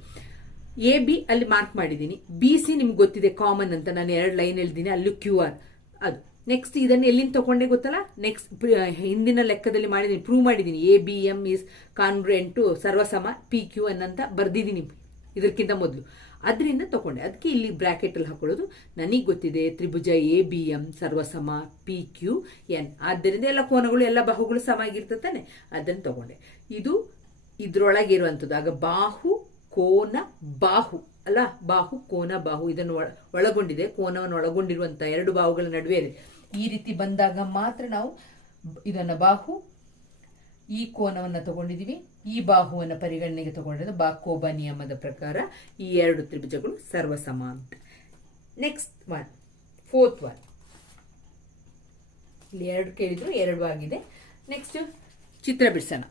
ಎ ಬಿ ಅಲ್ಲಿ ಮಾರ್ಕ್ ಮಾಡಿದ್ದೀನಿ. ಬಿ ಸಿ ನಿಮ್ಗೆ ಗೊತ್ತಿದೆ ಕಾಮನ್ ಅಂತ. ನಾನು ಎರಡು ಲೈನ್ ಹೇಳ್ತೀನಿ. ಅಲ್ಲಿ ಕ್ಯೂ ಆರ್ ಅದು. ನೆಕ್ಸ್ಟ್ ಇದನ್ನು ಎಲ್ಲಿಂದ ತಗೊಂಡೆ ಗೊತ್ತಲ್ಲ? ನೆಕ್ಸ್ಟ್ ಹಿಂದಿನ ಲೆಕ್ಕದಲ್ಲಿ ಮಾಡಿದ್ದೀನಿ ಪ್ರೂವ್ ಮಾಡಿದ್ದೀನಿ A B M is congruent to ಸರ್ವಸಮ P Q N ಅಂತ ಬರ್ದಿದ್ದೀನಿ. ಇದಕ್ಕಿಂತ ಮೊದಲು. ಅದರಿಂದ ತಗೊಂಡೆ. ಅದಕ್ಕೆ ಇಲ್ಲಿ ಬ್ರಾಕೆಟ್ ಅಲ್ಲಿ ಹಾಕೊಳ್ಳೋದು. ನನಗೆ ಗೊತ್ತಿದೆ ತ್ರಿಭುಜ ಎ ಬಿ ಎಂ ಸರ್ವಸಮ ಪಿ ಕ್ಯೂ ಎನ್ ಆದ್ದರಿಂದ ಎಲ್ಲ ಕೋನಗಳು, ಎಲ್ಲ ಬಾಹುಗಳು ಸಮ ಆಗಿರ್ತದೆ ತಾನೆ? ಅದನ್ನು ತಗೊಂಡೆ. ಇದು ಇದರೊಳಗೆ ಇರುವಂಥದ್ದು ಆಗ ಬಾಹು ಕೋನ ಬಾಹು, ಅಲ್ಲ? ಬಾಹು, ಕೋನ, ಬಾಹು, ಇದನ್ನು ಒಳ- ಒಳಗೊಂಡಿದೆ. ಕೋನವನ್ನು ಒಳಗೊಂಡಿರುವಂತ ಎರಡು ಬಾಹುಗಳ ನಡುವೆ ಇದೆ. ಈ ರೀತಿ ಬಂದಾಗ ಮಾತ್ರ ನಾವು ಇದನ್ನ ಬಾಹು, ಈ ಕೋನವನ್ನು ತಗೊಂಡಿದೀವಿ. ಈ ಬಾಹುವನ್ನು ಪರಿಗಣನೆಗೆ ತಗೊಂಡಿದ್ದು ಬಾಕೋಬ ನಿಯಮದ ಪ್ರಕಾರ ಈ ಎರಡು ತ್ರಿಭುಜಗಳು ಸರ್ವಸಮ ಅಂತ ನೆಕ್ಸ್ಟ್ ಒನ್ ಫೋರ್ತ್ ಒನ್ ಇಲ್ಲಿ ಎರಡು ಕೇಳಿದ್ರು, ಎರಡು ಆಗಿದೆ. ನೆಕ್ಸ್ಟ್ ಚಿತ್ರ ಬಿಡಿಸೋಣ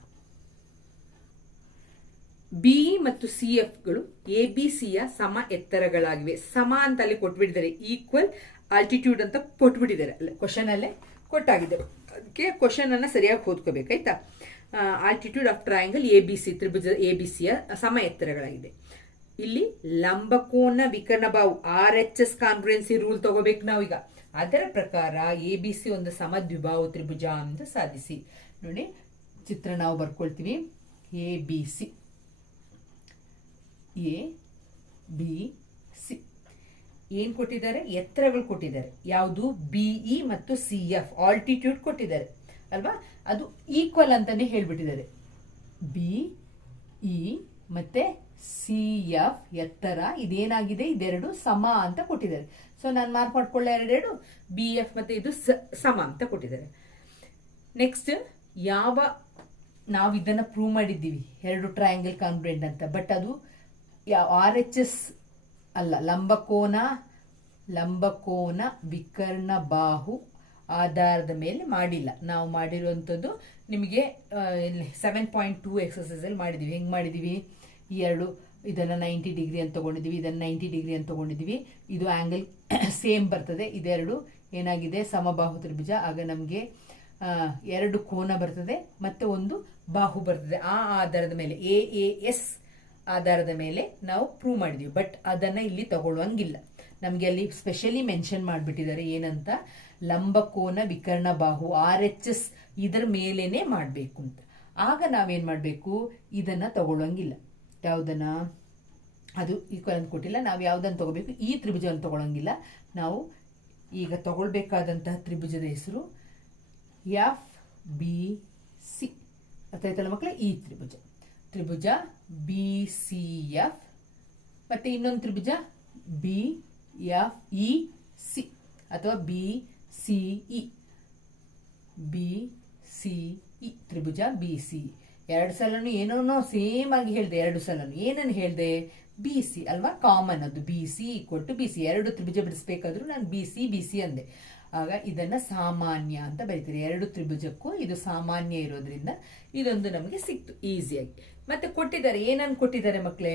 ಬಿ ಮತ್ತು ಸಿ ಎಫ್ಗಳು ಎ ಬಿ ಸಿಯ ಸಮ ಎತ್ತರಗಳಾಗಿವೆ. ಸಮ ಅಂತ ಅಲ್ಲಿ ಕೊಟ್ಬಿಟ್ಟಿದ್ದಾರೆ. ಈಕ್ವಲ್ ಆಲ್ಟಿಟ್ಯೂಡ್ ಅಂತ ಕೊಟ್ಬಿಟ್ಟಿದ್ದಾರೆ. ಅಲ್ಲ ಕ್ವಶನ್ ಅಲ್ಲೇ ಕೊಟ್ಟಾಗಿದೆ. ಅದಕ್ಕೆ ಕ್ವಶನ್ ಅನ್ನ ಸರಿಯಾಗಿ ಓದ್ಕೋಬೇಕಾಯ್ತಾ altitude of triangle A B C Tribhuja A B ಸಿಯ ಸಮ ಎತ್ತರಗಳಾಗಿದೆ. ಇಲ್ಲಿ ಲಂಬಕೋನ ವಿಕರ್ಣ ಬಾವು R H S congruency rule ತಗೋಬೇಕು ನಾವೀಗ. ಅದರ ಪ್ರಕಾರ ಎ ಬಿ ಸಿ ಒಂದು ಸಮ ದ್ವಿಭಾವ ತ್ರಿಭುಜ ಅಂತ ಸಾಧಿಸಿ. ನೋಡಿ, ಚಿತ್ರ ನಾವು ಬರ್ಕೊಳ್ತೀವಿ. A B C A, B, C. ಏನು ಕೊಟ್ಟಿದ್ದಾರೆ? ಎತ್ತರಗಳು ಕೊಟ್ಟಿದ್ದಾರೆ. ಯಾವುದು? ಬಿಇ ಮತ್ತು ಸಿ, ಎಫ್. ಆಲ್ಟಿಟ್ಯೂಡ್ ಕೊಟ್ಟಿದ್ದಾರೆ. ಅಲ್ವಾ? ಅದು ಈಕ್ವಲ್ ಅಂತಾನೆ ಹೇಳ್ಬಿಟ್ಟಿದ್ದಾರೆ. ಬಿ, ಇ ಮತ್ತೆ ಸಿ, ಎಫ್. ಎತ್ತರ. ಇದೇನಾಗಿದೆ? ಇದೆರಡು ಸಮ ಅಂತ ಕೊಟ್ಟಿದ್ದಾರೆ. ಸೊ ನಾನು ಮಾರ್ಕ್ ಮಾಡ್ಕೊಳ್ಳೆ ಎರಡೆರಡು. ಬಿ, ಎಫ್ ಮತ್ತೆ ಇದು ಸಮ ಅಂತ ಕೊಟ್ಟಿದ್ದಾರೆ. ನೆಕ್ಸ್ಟ್ ಯಾವ ನಾವು ಇದನ್ನ ಪ್ರೂವ್ ಮಾಡಿದ್ದೀವಿ. ಎರಡು ಟ್ರಯಾಂಗಲ್ ಕಾನ್ಫಿಡೆಂಟ್ ಅಂತ. ಬಟ್ ಅದು ಆರ್ ಎಚ್ ಎಸ್ ಅಲ್ಲ ಲಂಬಕೋನ ಲಂಬಕೋನ ವಿಕರ್ಣ ಬಾಹು ಆಧಾರದ ಮೇಲೆ ಮಾಡಿಲ್ಲ. ನಾವು ಮಾಡಿರುವಂಥದ್ದು ನಿಮಗೆ ಸೆವೆನ್ ಪಾಯಿಂಟ್ ಟೂ ಎಕ್ಸಸೈಸಲ್ಲಿ ಮಾಡಿದ್ದೀವಿ. ಹೆಂಗೆ ಮಾಡಿದ್ದೀವಿ? ಈ ಎರಡು, ಇದನ್ನು ನೈಂಟಿ ಡಿಗ್ರಿ ಅಂತ ತೊಗೊಂಡಿದ್ದೀವಿ, ಇದನ್ನು ನೈಂಟಿ ಡಿಗ್ರಿ ಅಂತ ತೊಗೊಂಡಿದ್ದೀವಿ. ಇದು ಆ್ಯಂಗಲ್ ಸೇಮ್ ಬರ್ತದೆ. ಇದೆರಡು ಏನಾಗಿದೆ? ಸಮಬಾಹು ತ್ರಿಭುಜ. ಆಗ ನಮಗೆ ಎರಡು ಕೋನ ಬರ್ತದೆ ಮತ್ತು ಒಂದು ಬಾಹು ಬರ್ತದೆ. ಆ ಆಧಾರದ ಮೇಲೆ ಎ ಎ ಎಸ್ ಆಧಾರದ ಮೇಲೆ ನಾವು ಪ್ರೂವ್ ಮಾಡಿದೀವಿ. ಬಟ್ ಅದನ್ನ ಇಲ್ಲಿ ತಗೊಳ್ಳುವಂಗಿಲ್ಲ. ನಮಗೆ ಅಲ್ಲಿ ಸ್ಪೆಷಲಿ ಮೆನ್ಷನ್ ಮಾಡಿಬಿಟ್ಟಿದ್ದಾರೆ ಏನಂತ? ಲಂಬಕೋನ ವಿಕರ್ಣ ಬಾಹು ಆರ್ ಎಚ್ ಎಸ್ ಇದರ ಮೇಲೇನೆ ಮಾಡಬೇಕು ಅಂತ. ಆಗ ನಾವೇನು ಮಾಡಬೇಕು? ಇದನ್ನ ತಗೊಳ್ಳೋಂಗಿಲ್ಲ ಯಾವುದನ್ನ? ಅದು ಈಕ್ವಲ್ ಅಂತ ಕೊಟ್ಟಿಲ್ಲ. ನಾವು ಯಾವುದನ್ನು ತಗೋಬೇಕು ಈ ತ್ರಿಭುಜವನ್ನು ತಗೊಳ್ಳೋಂಗಿಲ್ಲ ನಾವು ಈಗ ತಗೊಳ್ಬೇಕಾದಂತಹ ತ್ರಿಭುಜದ ಹೆಸರು ಎಫ್ ಬಿ ಸಿ ಅರ್ಥ ಆಯ್ತಲ್ಲ ಮಕ್ಕಳೇ ಈ ತ್ರಿಭುಜ. ತ್ರಿಭುಜ ಬಿ ಸಿ ಎಫ್ ಮತ್ತೆ ಇನ್ನೊಂದು ತ್ರಿಭುಜ ಬಿ ಎಫ್ ಇ ಸಿ ಅಥವಾ B C E B C E ತ್ರಿಭುಜ ಬಿ ಸಿ ಎರಡು ಸಲನು ಏನೋ ಸೇಮ್ ಆಗಿ ಹೇಳಿದೆ, ಎರಡು ಸಲನು. ಏನನ್ನು ಹೇಳಿದೆ? ಬಿ ಸಿ ಅಲ್ವಾ? ಕಾಮನ್ ಅದು. B C equal to B C ಎರಡು ತ್ರಿಭುಜ ಬಿಡಿಸ್ಬೇಕಾದ್ರೂ ನಾನು ಬಿ ಸಿ ಬಿ ಸಿ ಅಂದೆ. ಆಗ ಇದನ್ನ ಸಾಮಾನ್ಯ ಅಂತ ಬರೀತೀರಿ. ಎರಡು ತ್ರಿಭುಜಕ್ಕೂ ಇದು ಸಾಮಾನ್ಯ ಇರೋದ್ರಿಂದ ಇದೊಂದು ನಮಗೆ ಸಿಕ್ತು, ಈಸಿಯಾಗಿ. ಮತ್ತೆ ಕೊಟ್ಟಿದ್ದಾರೆ. ಏನನ್ನು ಕೊಟ್ಟಿದ್ದಾರೆ ಮಕ್ಕಳೇ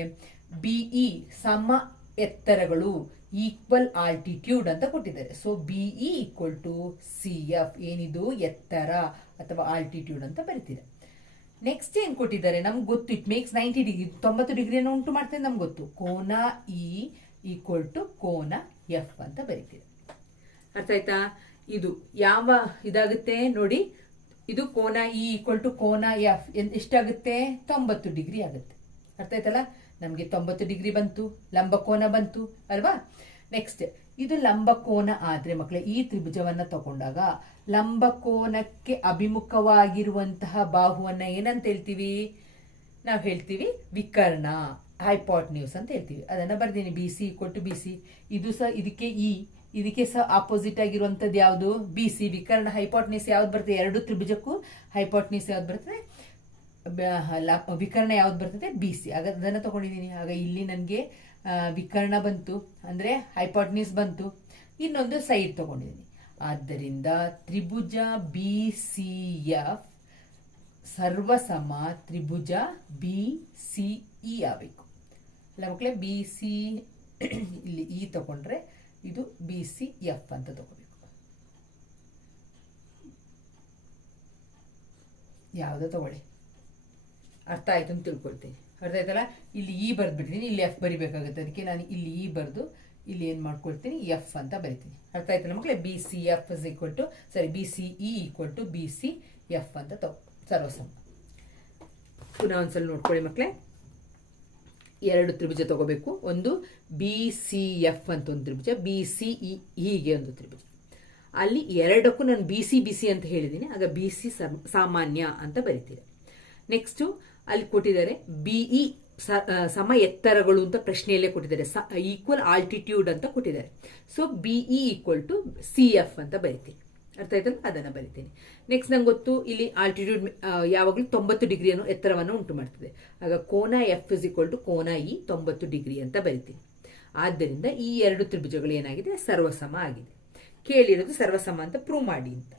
ಬಿಇ ಸಮ ಎತ್ತರಗಳು ಈಕ್ವಲ್ ಆಲ್ಟಿಟ್ಯೂಡ್ ಅಂತ ಕೊಟ್ಟಿದ್ದಾರೆ. So B E equal to C F ಏನಿದು? ಎತ್ತರ ಅಥವಾ ಆಲ್ಟಿಟ್ಯೂಡ್ ಅಂತ ಬರೀತೀರ. ನೆಕ್ಸ್ಟ್ ಏನ್ ಕೊಟ್ಟಿದ್ದಾರೆ? ನಮ್ಗೆ ಗೊತ್ತು ಇಟ್ ಮೇಕ್ಸ್ ನೈಂಟಿ ಡಿಗ್ರಿ ತೊಂಬತ್ತು ಡಿಗ್ರಿಯನ್ನು ಉಂಟು ಮಾಡ್ತೇನೆ ನಮ್ಗೆ ಗೊತ್ತು. ಕೋನ ಇ ಈಕ್ವಲ್ ಟು ಕೋನ ಎಫ್ ಅಂತ ಬರೀತೀರ. ಅರ್ಥ ಆಯ್ತಾ? ಇದು ಯಾವ ಇದಾಗುತ್ತೆ ನೋಡಿ, ಇದು ಕೋನ ಇ ಈಕ್ವಲ್ ಟು ಕೋನ ಎಫ್ ಎಷ್ಟಾಗುತ್ತೆ? ತೊಂಬತ್ತು ಡಿಗ್ರಿ ಆಗುತ್ತೆ. ಅರ್ಥ ಆಯ್ತಲ್ಲ? ನಮಗೆ ತೊಂಬತ್ತು ಡಿಗ್ರಿ ಬಂತು ಲಂಬಕೋನ ಬಂತು, ಅಲ್ವಾ? ನೆಕ್ಸ್ಟ್ ಇದು ಲಂಬಕೋನ ಆದ್ರೆ ಮಕ್ಕಳೇ ಈ ತ್ರಿಭುಜವನ್ನ ತಗೊಂಡಾಗ ಲಂಬಕೋನಕ್ಕೆ ಅಭಿಮುಖವಾಗಿರುವಂತಹ ಬಾಹುವನ್ನ ಏನಂತ ಹೇಳ್ತೀವಿ? ನಾವು ಹೇಳ್ತೀವಿ ವಿಕರ್ಣ ಹೈಪಾಟ್ ನ್ಯೂಸ್ ಅಂತ ಹೇಳ್ತೀವಿ. ಅದನ್ನ ಬರ್ದೀನಿ ಬಿ ಸಿ ಕೊಟ್ಟು ಬಿ ಸಿ ಇದು ಸಹ ಇದಕ್ಕೆ ಇ ಇದಕ್ಕೆ ಸಹ ಆಪೋಸಿಟ್ ಆಗಿರುವಂತದ್ದು ಯಾವುದು? ಬಿ ಸಿ ವಿಕರ್ಣ ಹೈಪಾಟ್ನಿಸ್ ಯಾವ್ದು ಬರ್ತದೆ? ಎರಡು ತ್ರಿಭುಜಕ್ಕೂ ಹೈಪಾಟ್ನಿಸ್ ಯಾವ್ದು ಬರ್ತದೆ? ಬ- ವಿಕರ್ಣ ಯಾವ್ದು ಬರ್ತದೆ? ಬಿ ಸಿ ಆಗ ಅದನ್ನ ತಗೊಂಡಿದ್ದೀನಿ. ಆಗ ಇಲ್ಲಿ ನನಗೆ ವಿಕರ್ಣ ಬಂತು. ಅಂದ್ರೆ ಹೈಪಾಟ್ನಿಸ್ ಬಂತು. ಇನ್ನೊಂದು ಸೈಡ್ ತಗೊಂಡಿದ್ದೀನಿ. ಆದ್ದರಿಂದ ತ್ರಿಭುಜ ಬಿ ಸಿ ಎಫ್ ಸರ್ವಸಮ ತ್ರಿಭುಜ ಬಿ ಸಿ ಇ ಆಗಬೇಕು ಅಲ್ಲ ಮಕ್ಕಳೇ ಬಿ ಸಿ ಇಲ್ಲಿ ಇ ತಗೊಂಡ್ರೆ ಇದು ಬಿ ಸಿ ಎಫ್ ಅಂತ ತಗೋಬೇಕು. ಯಾವುದೋ ತಗೊಳ್ಳಿ. ಅರ್ಥ ಆಯ್ತು ಅಂತ ತಿಳ್ಕೊಳ್ತೀನಿ. ಅರ್ಥ ಆಯ್ತಲ್ಲ? ಇಲ್ಲಿ ಇ ಬರ್ದ್ಬಿಟ್ಟಿದ್ದೀನಿ ಇಲ್ಲಿ ಎಫ್ ಬರಿಬೇಕಾಗುತ್ತೆ. ಅದಕ್ಕೆ ನಾನು ಇಲ್ಲಿ ಇ ಬರೆದು ಇಲ್ಲಿ ಏನು ಮಾಡ್ಕೊಳ್ತೀನಿ? ಎಫ್ ಅಂತ ಬರಿತೀನಿ. ಅರ್ಥ ಆಯ್ತಲ್ಲ ಮಕ್ಕಳೇ B C F is equal to sorry B C E equal to B C F ಅಂತ ತಗೋ. ಸರ್ವಸಮ. ಪುನಃ ಒಂದ್ಸಲ ನೋಡ್ಕೊಳ್ಳಿ ಮಕ್ಕಳೇ ಎರಡು ತ್ರಿಭುಜ ತಗೋಬೇಕು. ಒಂದು ಬಿ ಸಿ ಎಫ್ ಅಂತ ಒಂದು ತ್ರಿಭುಜ ಬಿ ಸಿ ಇ ಹೀಗೆ ಒಂದು ತ್ರಿಭುಜ. ಅಲ್ಲಿ ಎರಡಕ್ಕೂ ನಾನು ಬಿ ಸಿ ಬಿ ಸಿ ಅಂತ ಹೇಳಿದ್ದೀನಿ. ಆಗ ಬಿ ಸಿ ಸಾಮಾನ್ಯ ಅಂತ ಬರೀತೀರ. ನೆಕ್ಸ್ಟು ಅಲ್ಲಿ ಕೊಟ್ಟಿದ್ದಾರೆ ಬಿಇ ಸಮ ಎತ್ತರಗಳು ಅಂತ ಪ್ರಶ್ನೆಯಲ್ಲೇ ಕೊಟ್ಟಿದ್ದಾರೆ. ಈಕ್ವಲ್ ಆಲ್ಟಿಟ್ಯೂಡ್ ಅಂತ ಕೊಟ್ಟಿದ್ದಾರೆ. So B E equal to C F ಅಂತ ಬರಿತೀನಿ ಅರ್ಥ ಆಯ್ತಲ್ಲ? ಅದನ್ನು ಬರಿತೀನಿ. ನೆಕ್ಸ್ಟ್ ನಂಗೆ ಗೊತ್ತು, ಇಲ್ಲಿ ಆಲ್ಟಿಟ್ಯೂಡ್ ಯಾವಾಗಲೂ ತೊಂಬತ್ತು ಡಿಗ್ರಿಯನ್ನು ಎತ್ತರವನ್ನು ಉಂಟು ಮಾಡ್ತದೆ. ಆಗ ಕೋನ ಎಫ್ ಇಸ್ ಈಕ್ವಲ್ ಟು ಕೋನ ಇ ತೊಂಬತ್ತು ಡಿಗ್ರಿ ಅಂತ ಬರಿತೀನಿ. ಆದ್ದರಿಂದ ಈ ಎರಡು ತ್ರಿಭುಜಗಳು ಏನಾಗಿದೆ? ಸರ್ವಸಮ ಆಗಿದೆ. ಕೇಳಿರೋದು ಸರ್ವಸಮ ಅಂತ ಪ್ರೂವ್ ಮಾಡಿ ಅಂತ.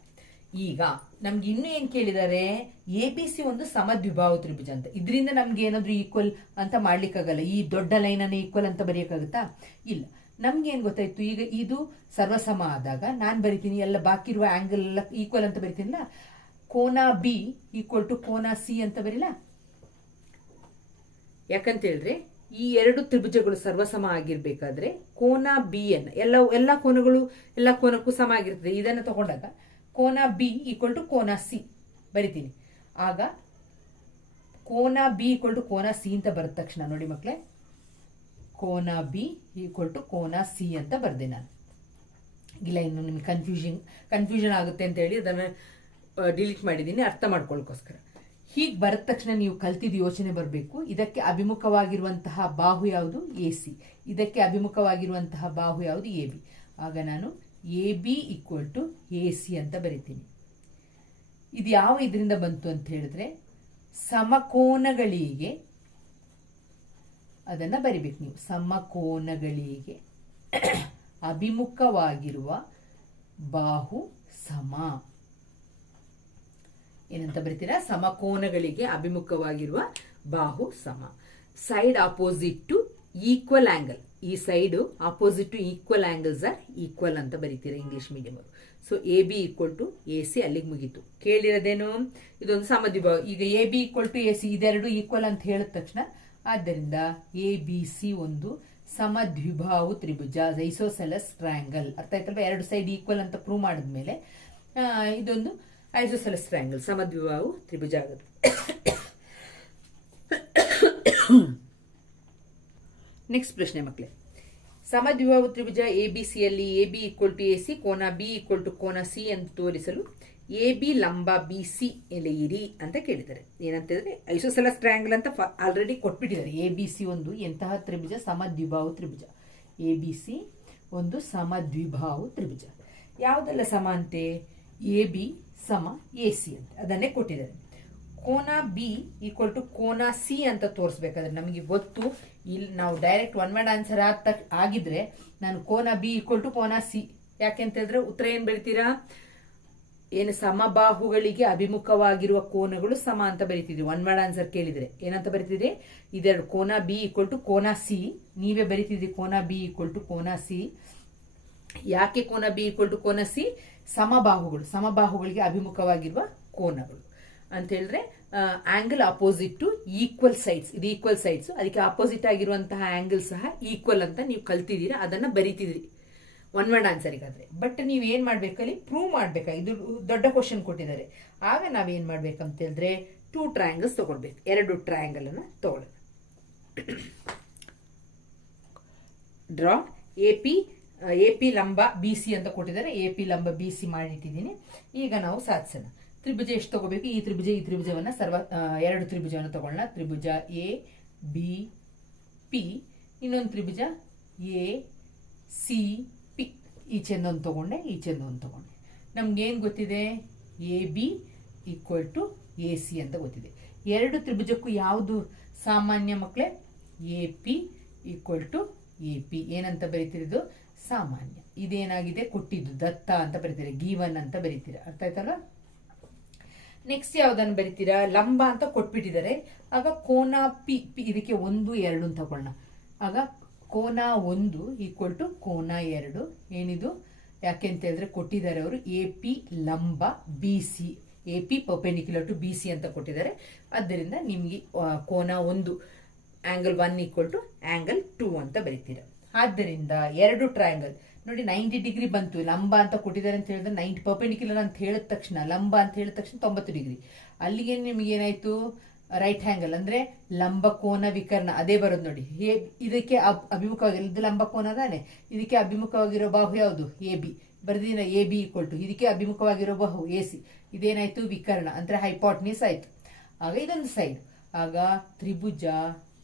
ಈಗ, ನಮ್ಗೆ ಇನ್ನೂ ಏನು ಕೇಳಿದ್ದಾರೆ ಎ ಬಿ ಸಿ ಒಂದು ಸಮದ್ವಿಭಾವ ತ್ರಿಭುಜ ಅಂತ. ಇದರಿಂದ ನಮ್ಗೆ ಏನಾದರೂ ಈಕ್ವಲ್ ಅಂತ ಮಾಡ್ಲಿಕ್ಕಾಗಲ್ಲ. ಈ ದೊಡ್ಡ ಲೈನನ್ನು ಈಕ್ವಲ್ ಅಂತ ಬರೆಯೋಕ್ಕಾಗುತ್ತಾ? ಇಲ್ಲ. ನಮ್ಗೆ ಏನ್ ಗೊತ್ತಾಯ್ತು? ಈಗ ಇದು ಸರ್ವಸಮ ಆದಾಗ ನಾನು ಬರಿತೀನಿ, ಎಲ್ಲ ಬಾಕಿ ಇರುವ ಆಂಗಲ್ ಎಲ್ಲ ಈಕ್ವಲ್ ಅಂತ ಬರಿತೀನಿಲ್ಲ? ಕೋನ ಬಿ ಈಕ್ವಲ್ ಟು ಕೋನ ಸಿ ಅಂತ ಬರಿಲ್ಲ ಯಾಕಂತ ಹೇಳಿದ್ರೆ ಈ ಎರಡು ತ್ರಿಭುಜಗಳು ಸರ್ವಸಮ ಆಗಿರ್ಬೇಕಾದ್ರೆ ಕೋನ ಬಿ ಅನ್ನ ಎಲ್ಲ ಎಲ್ಲ ಕೋನಗಳು ಎಲ್ಲ ಕೋನಕ್ಕೂ ಸಮ ಆಗಿರ್ತದೆ. ಇದನ್ನು ತಗೊಂಡಾಗ ಕೋನ ಬಿ ಈಕ್ವಲ್ ಟು ಕೋನ ಸಿ ಬರಿತೀನಿ. ಆಗ ಕೋನ ಬಿ ಈಕ್ವಲ್ ಟು ಕೋನ ಸಿ ಅಂತ ಬರದ ತಕ್ಷಣ ನೋಡಿ ಮಕ್ಕಳೇ ಕೋನ ಬಿ ಈಕ್ವಲ್ ಟು ಕೋನ ಸಿ ಅಂತ ಬರ್ದೆ ನಾನು. ಇಲ್ಲ, ಇನ್ನು ನಿಮ್ಗೆ ಕನ್ಫ್ಯೂಷನ್ ಕನ್ಫ್ಯೂಷನ್ ಆಗುತ್ತೆ ಅಂತ ಹೇಳಿ ಅದನ್ನು ಡಿಲೀಟ್ ಮಾಡಿದ್ದೀನಿ, ಅರ್ಥ ಮಾಡ್ಕೊಳ್ಳೋಕ್ಕೋಸ್ಕರ ಹೀಗೆ ಬರದ ತಕ್ಷಣ ನೀವು ಕಲ್ತಿದ್ದು ಯೋಚನೆ ಬರಬೇಕು. ಇದಕ್ಕೆ ಅಭಿಮುಖವಾಗಿರುವಂತಹ ಬಾಹು ಯಾವುದು? A C. ಇದಕ್ಕೆ ಅಭಿಮುಖವಾಗಿರುವಂತಹ ಬಾಹು ಯಾವುದು? A B. ಆಗ ನಾನು A B equal to A C ಅಂತ ಬರಿತೀನಿ. ಇದು ಯಾವ ಇದರಿಂದ ಬಂತು ಅಂತ ಹೇಳಿದ್ರೆ, ಸಮಕೋನಗಳಿಗೆ ಅದನ್ನ ಬರಿಬೇಕು ನೀವು. ಸಮಕೋನಗಳಿಗೆ ಅಭಿಮುಖವಾಗಿರುವ ಬಾಹು ಸಮ. ಏನಂತ ಬರಿತೀರಾ? ಸಮಕೋನಗಳಿಗೆ ಅಭಿಮುಖವಾಗಿರುವ ಬಾಹು ಸಮ. Side opposite to equal angle ಈ side opposite to equal angles are equal ಅಂತ ಬರೀತೀರಾ ಇಂಗ್ಲಿಷ್ ಮೀಡಿಯಮ್ ಅವರು. So A B equal to A C ಅಲ್ಲಿಗೆ ಮುಗೀತು. ಕೇಳಿರೋದೇನು? ಇದೊಂದು ಸಮದ್ವಿಭಾವ ಈಗ A B equal to A C ಇದೆರಡು ಈಕ್ವಲ್ ಅಂತ ಹೇಳಿದ ತಕ್ಷಣ ಆದ್ದರಿಂದ ಎ ಬಿ ಸಿ ಒಂದು ಸಮದ್ವಿಭಾವು ತ್ರಿಭುಜ, ಐಸೋಸೆಲಸ್ ಟ್ರಯಾಂಗಲ್. ಅರ್ಥ ಆಯ್ತಲ್ವ ಎರಡು ಸೈಡ್ ಈಕ್ವಲ್ ಅಂತ ಪ್ರೂವ್ ಮಾಡಿದ್ಮೇಲೆ ಮೇಲೆ ಇದೊಂದು ಐಸೋಸೆಲಸ್ ಟ್ರಯಾಂಗಲ್, ಸಮದ್ವಿಭಾವು ತ್ರಿಭುಜ ಆಗುತ್ತೆ. ನೆಕ್ಸ್ಟ್ ಪ್ರಶ್ನೆ ಮಕ್ಕಳೇ ಸಮದ್ವಿಭಾವು ತ್ರಿಭುಜ ಎ ಬಿ ಸಿಯಲ್ಲಿ A B equal to A C ಕೋನ ಬಿ ಈಕ್ವಲ್ ಟು ಕೋನ ಸಿ ಅಂತ ತೋರಿಸಲು ಎ ಬಿ ಲಂಬ ಬಿ ಸಿ ಎಳೆಯಿರಿ ಅಂತ ಕೇಳಿದ್ದಾರೆ. ಏನಂತ ಹೇಳಿದ್ರೆ ಐಸೋಸೆಲಸ್ ಟ್ರಯಾಂಗಲ್ ಅಂತ ಆಲ್ರೆಡಿ ಕೊಟ್ಬಿಟ್ಟಿದ್ದಾರೆ. ಎ ಬಿ ಸಿ ಒಂದು ಎಂತಹ ತ್ರಿಭುಜ? ಸಮದ್ವಿಭಾವ ತ್ರಿಭುಜ. ಎ ಬಿ ಸಿ ಒಂದು ಸಮದ್ವಿಭಾವ ತ್ರಿಭುಜ. ಯಾವುದೆಲ್ಲ ಸಮ ಅಂತೆ? ಎ ಬಿ ಸಮ ಎ ಸಿ ಅಂತ. ಅದನ್ನೇ ಕೊಟ್ಟಿದ್ದಾರೆ. ಕೋನ ಬಿ ಈಕ್ವಲ್ ಟು ಕೋನ ಸಿ ಅಂತ ತೋರಿಸ್ಬೇಕಾದ್ರೆ ನಮಗೆ ಗೊತ್ತು. ಇಲ್ಲಿ ನಾವು ಡೈರೆಕ್ಟ್ ಒನ್ ಮ್ಯಾಡ್ ಆನ್ಸರ್ ಆದ ತಕ್ಷ- ಆಗಿದ್ರೆ ನಾನು ಕೋನ ಬಿ ಈಕ್ವಲ್ ಟು ಕೋನ ಸಿ. ಯಾಕೆಂತ ಹೇಳಿದ್ರೆ ಉತ್ತರ ಏನು ಬರಿತೀರಾ ಏನು ಸಮಬಾಹುಗಳಿಗೆ ಅಭಿಮುಖವಾಗಿರುವ ಕೋನಗಳು ಸಮ ಅಂತ ಬರಿತಿದ್ವಿ. ಒನ್ ವರ್ಡ್ ಆನ್ಸರ್ ಕೇಳಿದ್ರೆ. ಏನಂತ ಬರಿತಿದ್ರಿ? ಇದೆರಡು. ಕೋನ ಬಿ ಈಕ್ವಲ್ ಟು ಕೋನ ಸಿ ನೀವೇ ಬರಿತಿದ್ರಿ ಕೋನ ಬಿ ಈಕ್ವಲ್ ಟು ಕೋನ ಸಿ ಯಾಕೆ ಕೋನ ಬಿ ಈಕ್ವಲ್ ಟು ಕೋನ ಸಿ ಸಮಬಾಹುಗಳು. ಸಮಬಾಹುಗಳಿಗೆ ಅಭಿಮುಖವಾಗಿರುವ ಕೋನಗಳು. ಅಂತ ಹೇಳಿದ್ರೆ angle opposite to equal sides ಇದು ಈಕ್ವಲ್ ಸೈಡ್ಸ್ ಅದಕ್ಕೆ ಅಪೋಸಿಟ್ ಆಗಿರುವಂತಹ ಆಂಗಲ್ ಸಹ ಈಕ್ವಲ್ ಅಂತ ನೀವು ಕಲ್ತಿದ್ದೀರಾ. ಅದನ್ನ ಬರಿತಿದ್ರಿ. ಒನ್ ವರ್ಡ್ ಆನ್ಸರಿಗಾದ್ರೆ ಬಟ್ ನೀವು ಏನ್ ಮಾಡ್ಬೇಕಲ್ಲಿ ಪ್ರೂವ್ ಮಾಡಬೇಕಾಗಿ ಇದು ದೊಡ್ಡ ಕ್ವಶನ್ ಕೊಟ್ಟಿದ್ದಾರೆ. ಆಗ ನಾವೇನು ಮಾಡ್ಬೇಕಂತ ಹೇಳಿದ್ರೆ ಟೂ ಟ್ರಯಾಂಗಲ್ಸ್ ತೊಗೊಳ್ಬೇಕು. ಎರಡು ಟ್ರಯಾಂಗಲನ್ನು ತೊಗೊಳ್ಳೋಣ. Draw A P A P ಲಂಬ ಬಿ ಸಿ ಅಂತ ಕೊಟ್ಟಿದ್ದಾರೆ. ಎ ಪಿ ಲಂಬ ಬಿ ಸಿ ಮಾಡಿಟ್ಟಿದ್ದೀನಿ. ಈಗ ನಾವು ಸಾಧಿಸೋಣ. ತ್ರಿಭುಜ ಎಷ್ಟು ತಗೋಬೇಕು ಈ ತ್ರಿಭುಜ, ಈ ತ್ರಿಭುಜವನ್ನು ಸರ್ವ ಎರಡು ತ್ರಿಭುಜವನ್ನು ತಗೊಳ್ಳೋಣ. ತ್ರಿಭುಜ ಎ ಬಿ ಪಿ ಇನ್ನೊಂದು ತ್ರಿಭುಜ ಎ ಸಿ ಈಚೆಂದೊಂದು ತಗೊಂಡೆ ಚೆಂದೊಂದು ತೊಗೊಂಡೆ. ನಮಗೇನು ಗೊತ್ತಿದೆ? A B equal to A C ಅಂತ ಗೊತ್ತಿದೆ. ಎರಡು ತ್ರಿಭುಜಕ್ಕೂ ಯಾವುದು ಸಾಮಾನ್ಯ ಮಕ್ಕಳೇ A P equal to A P ಏನಂತ ಬರೀತಿರೋದು ಸಾಮಾನ್ಯ. ಇದೇನಾಗಿದೆ? ಕೊಟ್ಟಿದ್ದು ದತ್ತ ಅಂತ ಬರೀತೀರ ಗೀವನ್ ಅಂತ ಬರೀತೀರಾ. ಅರ್ಥ ಆಯ್ತಲ್ವಾ? ನೆಕ್ಸ್ಟ್ ಯಾವುದನ್ನು ಬರಿತೀರಾ? ಲಂಬ ಅಂತ ಕೊಟ್ಬಿಟ್ಟಿದ್ದಾರೆ. ಆಗ ಕೋನ ಪಿ ಪಿ ಇದಕ್ಕೆ ಒಂದು, ಎರಡು ತಗೊಳ್ಳೋಣ. ಆಗ ಕೋನ ಒಂದು ಈಕ್ವಲ್ ಟು ಕೋನ ಎರಡು. ಏನಿದು? ಯಾಕೆ ಅಂತ ಹೇಳಿದ್ರೆ ಕೊಟ್ಟಿದ್ದಾರೆ ಅವರು ಎ ಪಿ ಲಂಬ B C A P perpendicular to B C ಅಂತ ಕೊಟ್ಟಿದ್ದಾರೆ. ಆದ್ದರಿಂದ ನಿಮಗೆ ಕೋನ ಒಂದು angle one equal to angle two ಅಂತ ಬರೀತೀರಾ. ಆದ್ದರಿಂದ ಎರಡು ಟ್ರಯಾಂಗಲ್ ನೋಡಿ ನೈಂಟಿ ಡಿಗ್ರಿ ಬಂತು. ಲಂಬ ಅಂತ ಕೊಟ್ಟಿದ್ದಾರೆ ಅಂತ ಹೇಳಿದ್ರೆ ನೈಂಟಿ ಪರ್ಪೆಂಡಿಕ್ಯುಲರ್ ಅಂತ ಹೇಳಿದ ತಕ್ಷಣ, ಲಂಬ ಅಂತ ಹೇಳಿದ ತಕ್ಷಣ ತೊಂಬತ್ತು ಡಿಗ್ರಿ ಅಲ್ಲಿಗೆ ನಿಮ್ಗೆ ಏನಾಯ್ತು? ರೈಟ್ ಹ್ಯಾಂಗಲ್ ಅಂದ್ರೆ ಲಂಬಕೋನ ವಿಕರ್ಣ, ಅದೇ ಬರೋದು ನೋಡಿ. ಇದಕ್ಕೆ ಅಬ್- ಅಭಿಮುಖವಾಗಿ ಇದು ಲಂಬಕೋನ ತಾನೆ. ಇದಕ್ಕೆ ಅಭಿಮುಖವಾಗಿರೋ ಬಾಹು ಯಾವುದು? A B. ಬರೆದಿನ A B equal to, ಇದಕ್ಕೆ ಅಭಿಮುಖವಾಗಿರೋ ಬಾಹು ಎ ಸಿ. ಇದೇನಾಯ್ತು? ವಿಕರ್ಣ, ಅಂದ್ರೆ ಹೈಪಾಟ್ನಿಸ್ ಆಯ್ತು. ಆಗ ಇದೊಂದು ಸೈಡ್ ಆಗ ತ್ರಿಭುಜ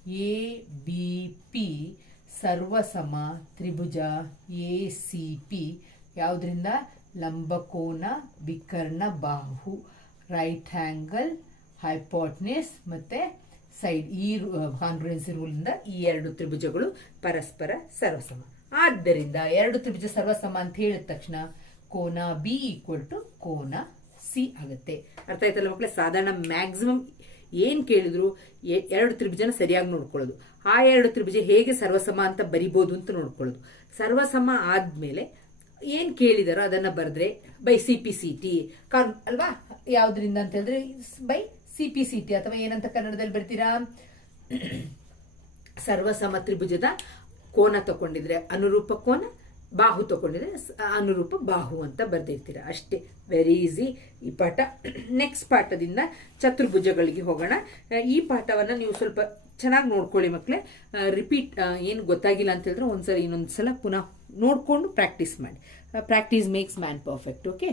ಎ ಬಿ ಪಿ ಸರ್ವಸಮ ತ್ರಿಭುಜ ಎ ಸಿ ಪಿ. ಯಾವುದರಿಂದ? ಲಂಬಕೋನ ವಿಕರ್ಣ ಬಾಹು. ರೈಟ್ ಹ್ಯಾಂಗಲ್ ಹೈಪಾಟ್ನಿಸ್ ಮತ್ತೆ ಸೈಡ್ ಈ ಕಾನ್ಫರೆನ್ಸಿ ರೂಲಿಂದ ಈ ಎರಡು ತ್ರಿಭುಜಗಳು ಪರಸ್ಪರ ಸರ್ವಸಮ. ಆದ್ದರಿಂದ ಎರಡು ತ್ರಿಭುಜ ಸರ್ವಸಮ ಅಂತ ಹೇಳಿದ ತಕ್ಷಣ ಕೋನ ಬಿ ಈಕ್ವಲ್ ಟು ಕೋನ ಸಿ ಆಗುತ್ತೆ. ಅರ್ಥ ಆಯ್ತಲ್ಲ ಮಕ್ಕಳೇ ಸಾಧಾರಣ ಮ್ಯಾಕ್ಸಿಮಮ್ ಏನ್ ಕೇಳಿದ್ರು ಎರಡು ತ್ರಿಭುಜನ ಸರಿಯಾಗಿ ನೋಡ್ಕೊಳ್ಳೋದು. ಆ ಎರಡು ತ್ರಿಭುಜ ಹೇಗೆ ಸರ್ವಸಮ ಅಂತ ಬರಿಬೋದು ಅಂತ ನೋಡ್ಕೊಳ್ಳೋದು. ಸರ್ವಸಮ ಆದ್ಮೇಲೆ ಏನ್ ಕೇಳಿದಾರೋ ಅದನ್ನ ಬರೆದ್ರೆ by C P C T ಅಲ್ವಾ? ಯಾವ್ದ್ರಿಂದ ಅಂತ ಹೇಳಿದ್ರೆ ಬೈ ಸಿ ಅಥವಾ ಏನಂತ ಕನ್ನಡದಲ್ಲಿ ಬರ್ತೀರಾ? ಸರ್ವಸಮ ತ್ರಿಭುಜದ ಕೋನ ತಗೊಂಡಿದ್ರೆ ಅನುರೂಪ ಕೋನ, ಬಾಹು ತಗೊಂಡಿದ್ರೆ ಅನುರೂಪ ಬಾಹು ಅಂತ ಬರ್ದಿರ್ತೀರ? ಅಷ್ಟೇ ವೆರಿ ಈಸಿ ಈ ಪಾಠ. ನೆಕ್ಸ್ಟ್ ಪಾಠದಿಂದ ಚತುರ್ಭುಜಗಳಿಗೆ ಹೋಗೋಣ. ಈ ಪಾಠವನ್ನ ನೀವು ಸ್ವಲ್ಪ ಚೆನ್ನಾಗಿ ನೋಡ್ಕೊಳ್ಳಿ ಮಕ್ಕಳೇ ರಿಪೀಟ್ ಏನು ಗೊತ್ತಾಗಿಲ್ಲ ಅಂತ ಹೇಳಿದ್ರೆ ಒಂದ್ಸಲ ಇನ್ನೊಂದ್ಸಲ ಪುನಃ ನೋಡ್ಕೊಂಡು ಪ್ರಾಕ್ಟೀಸ್ ಮಾಡಿ. Practice makes man perfect okay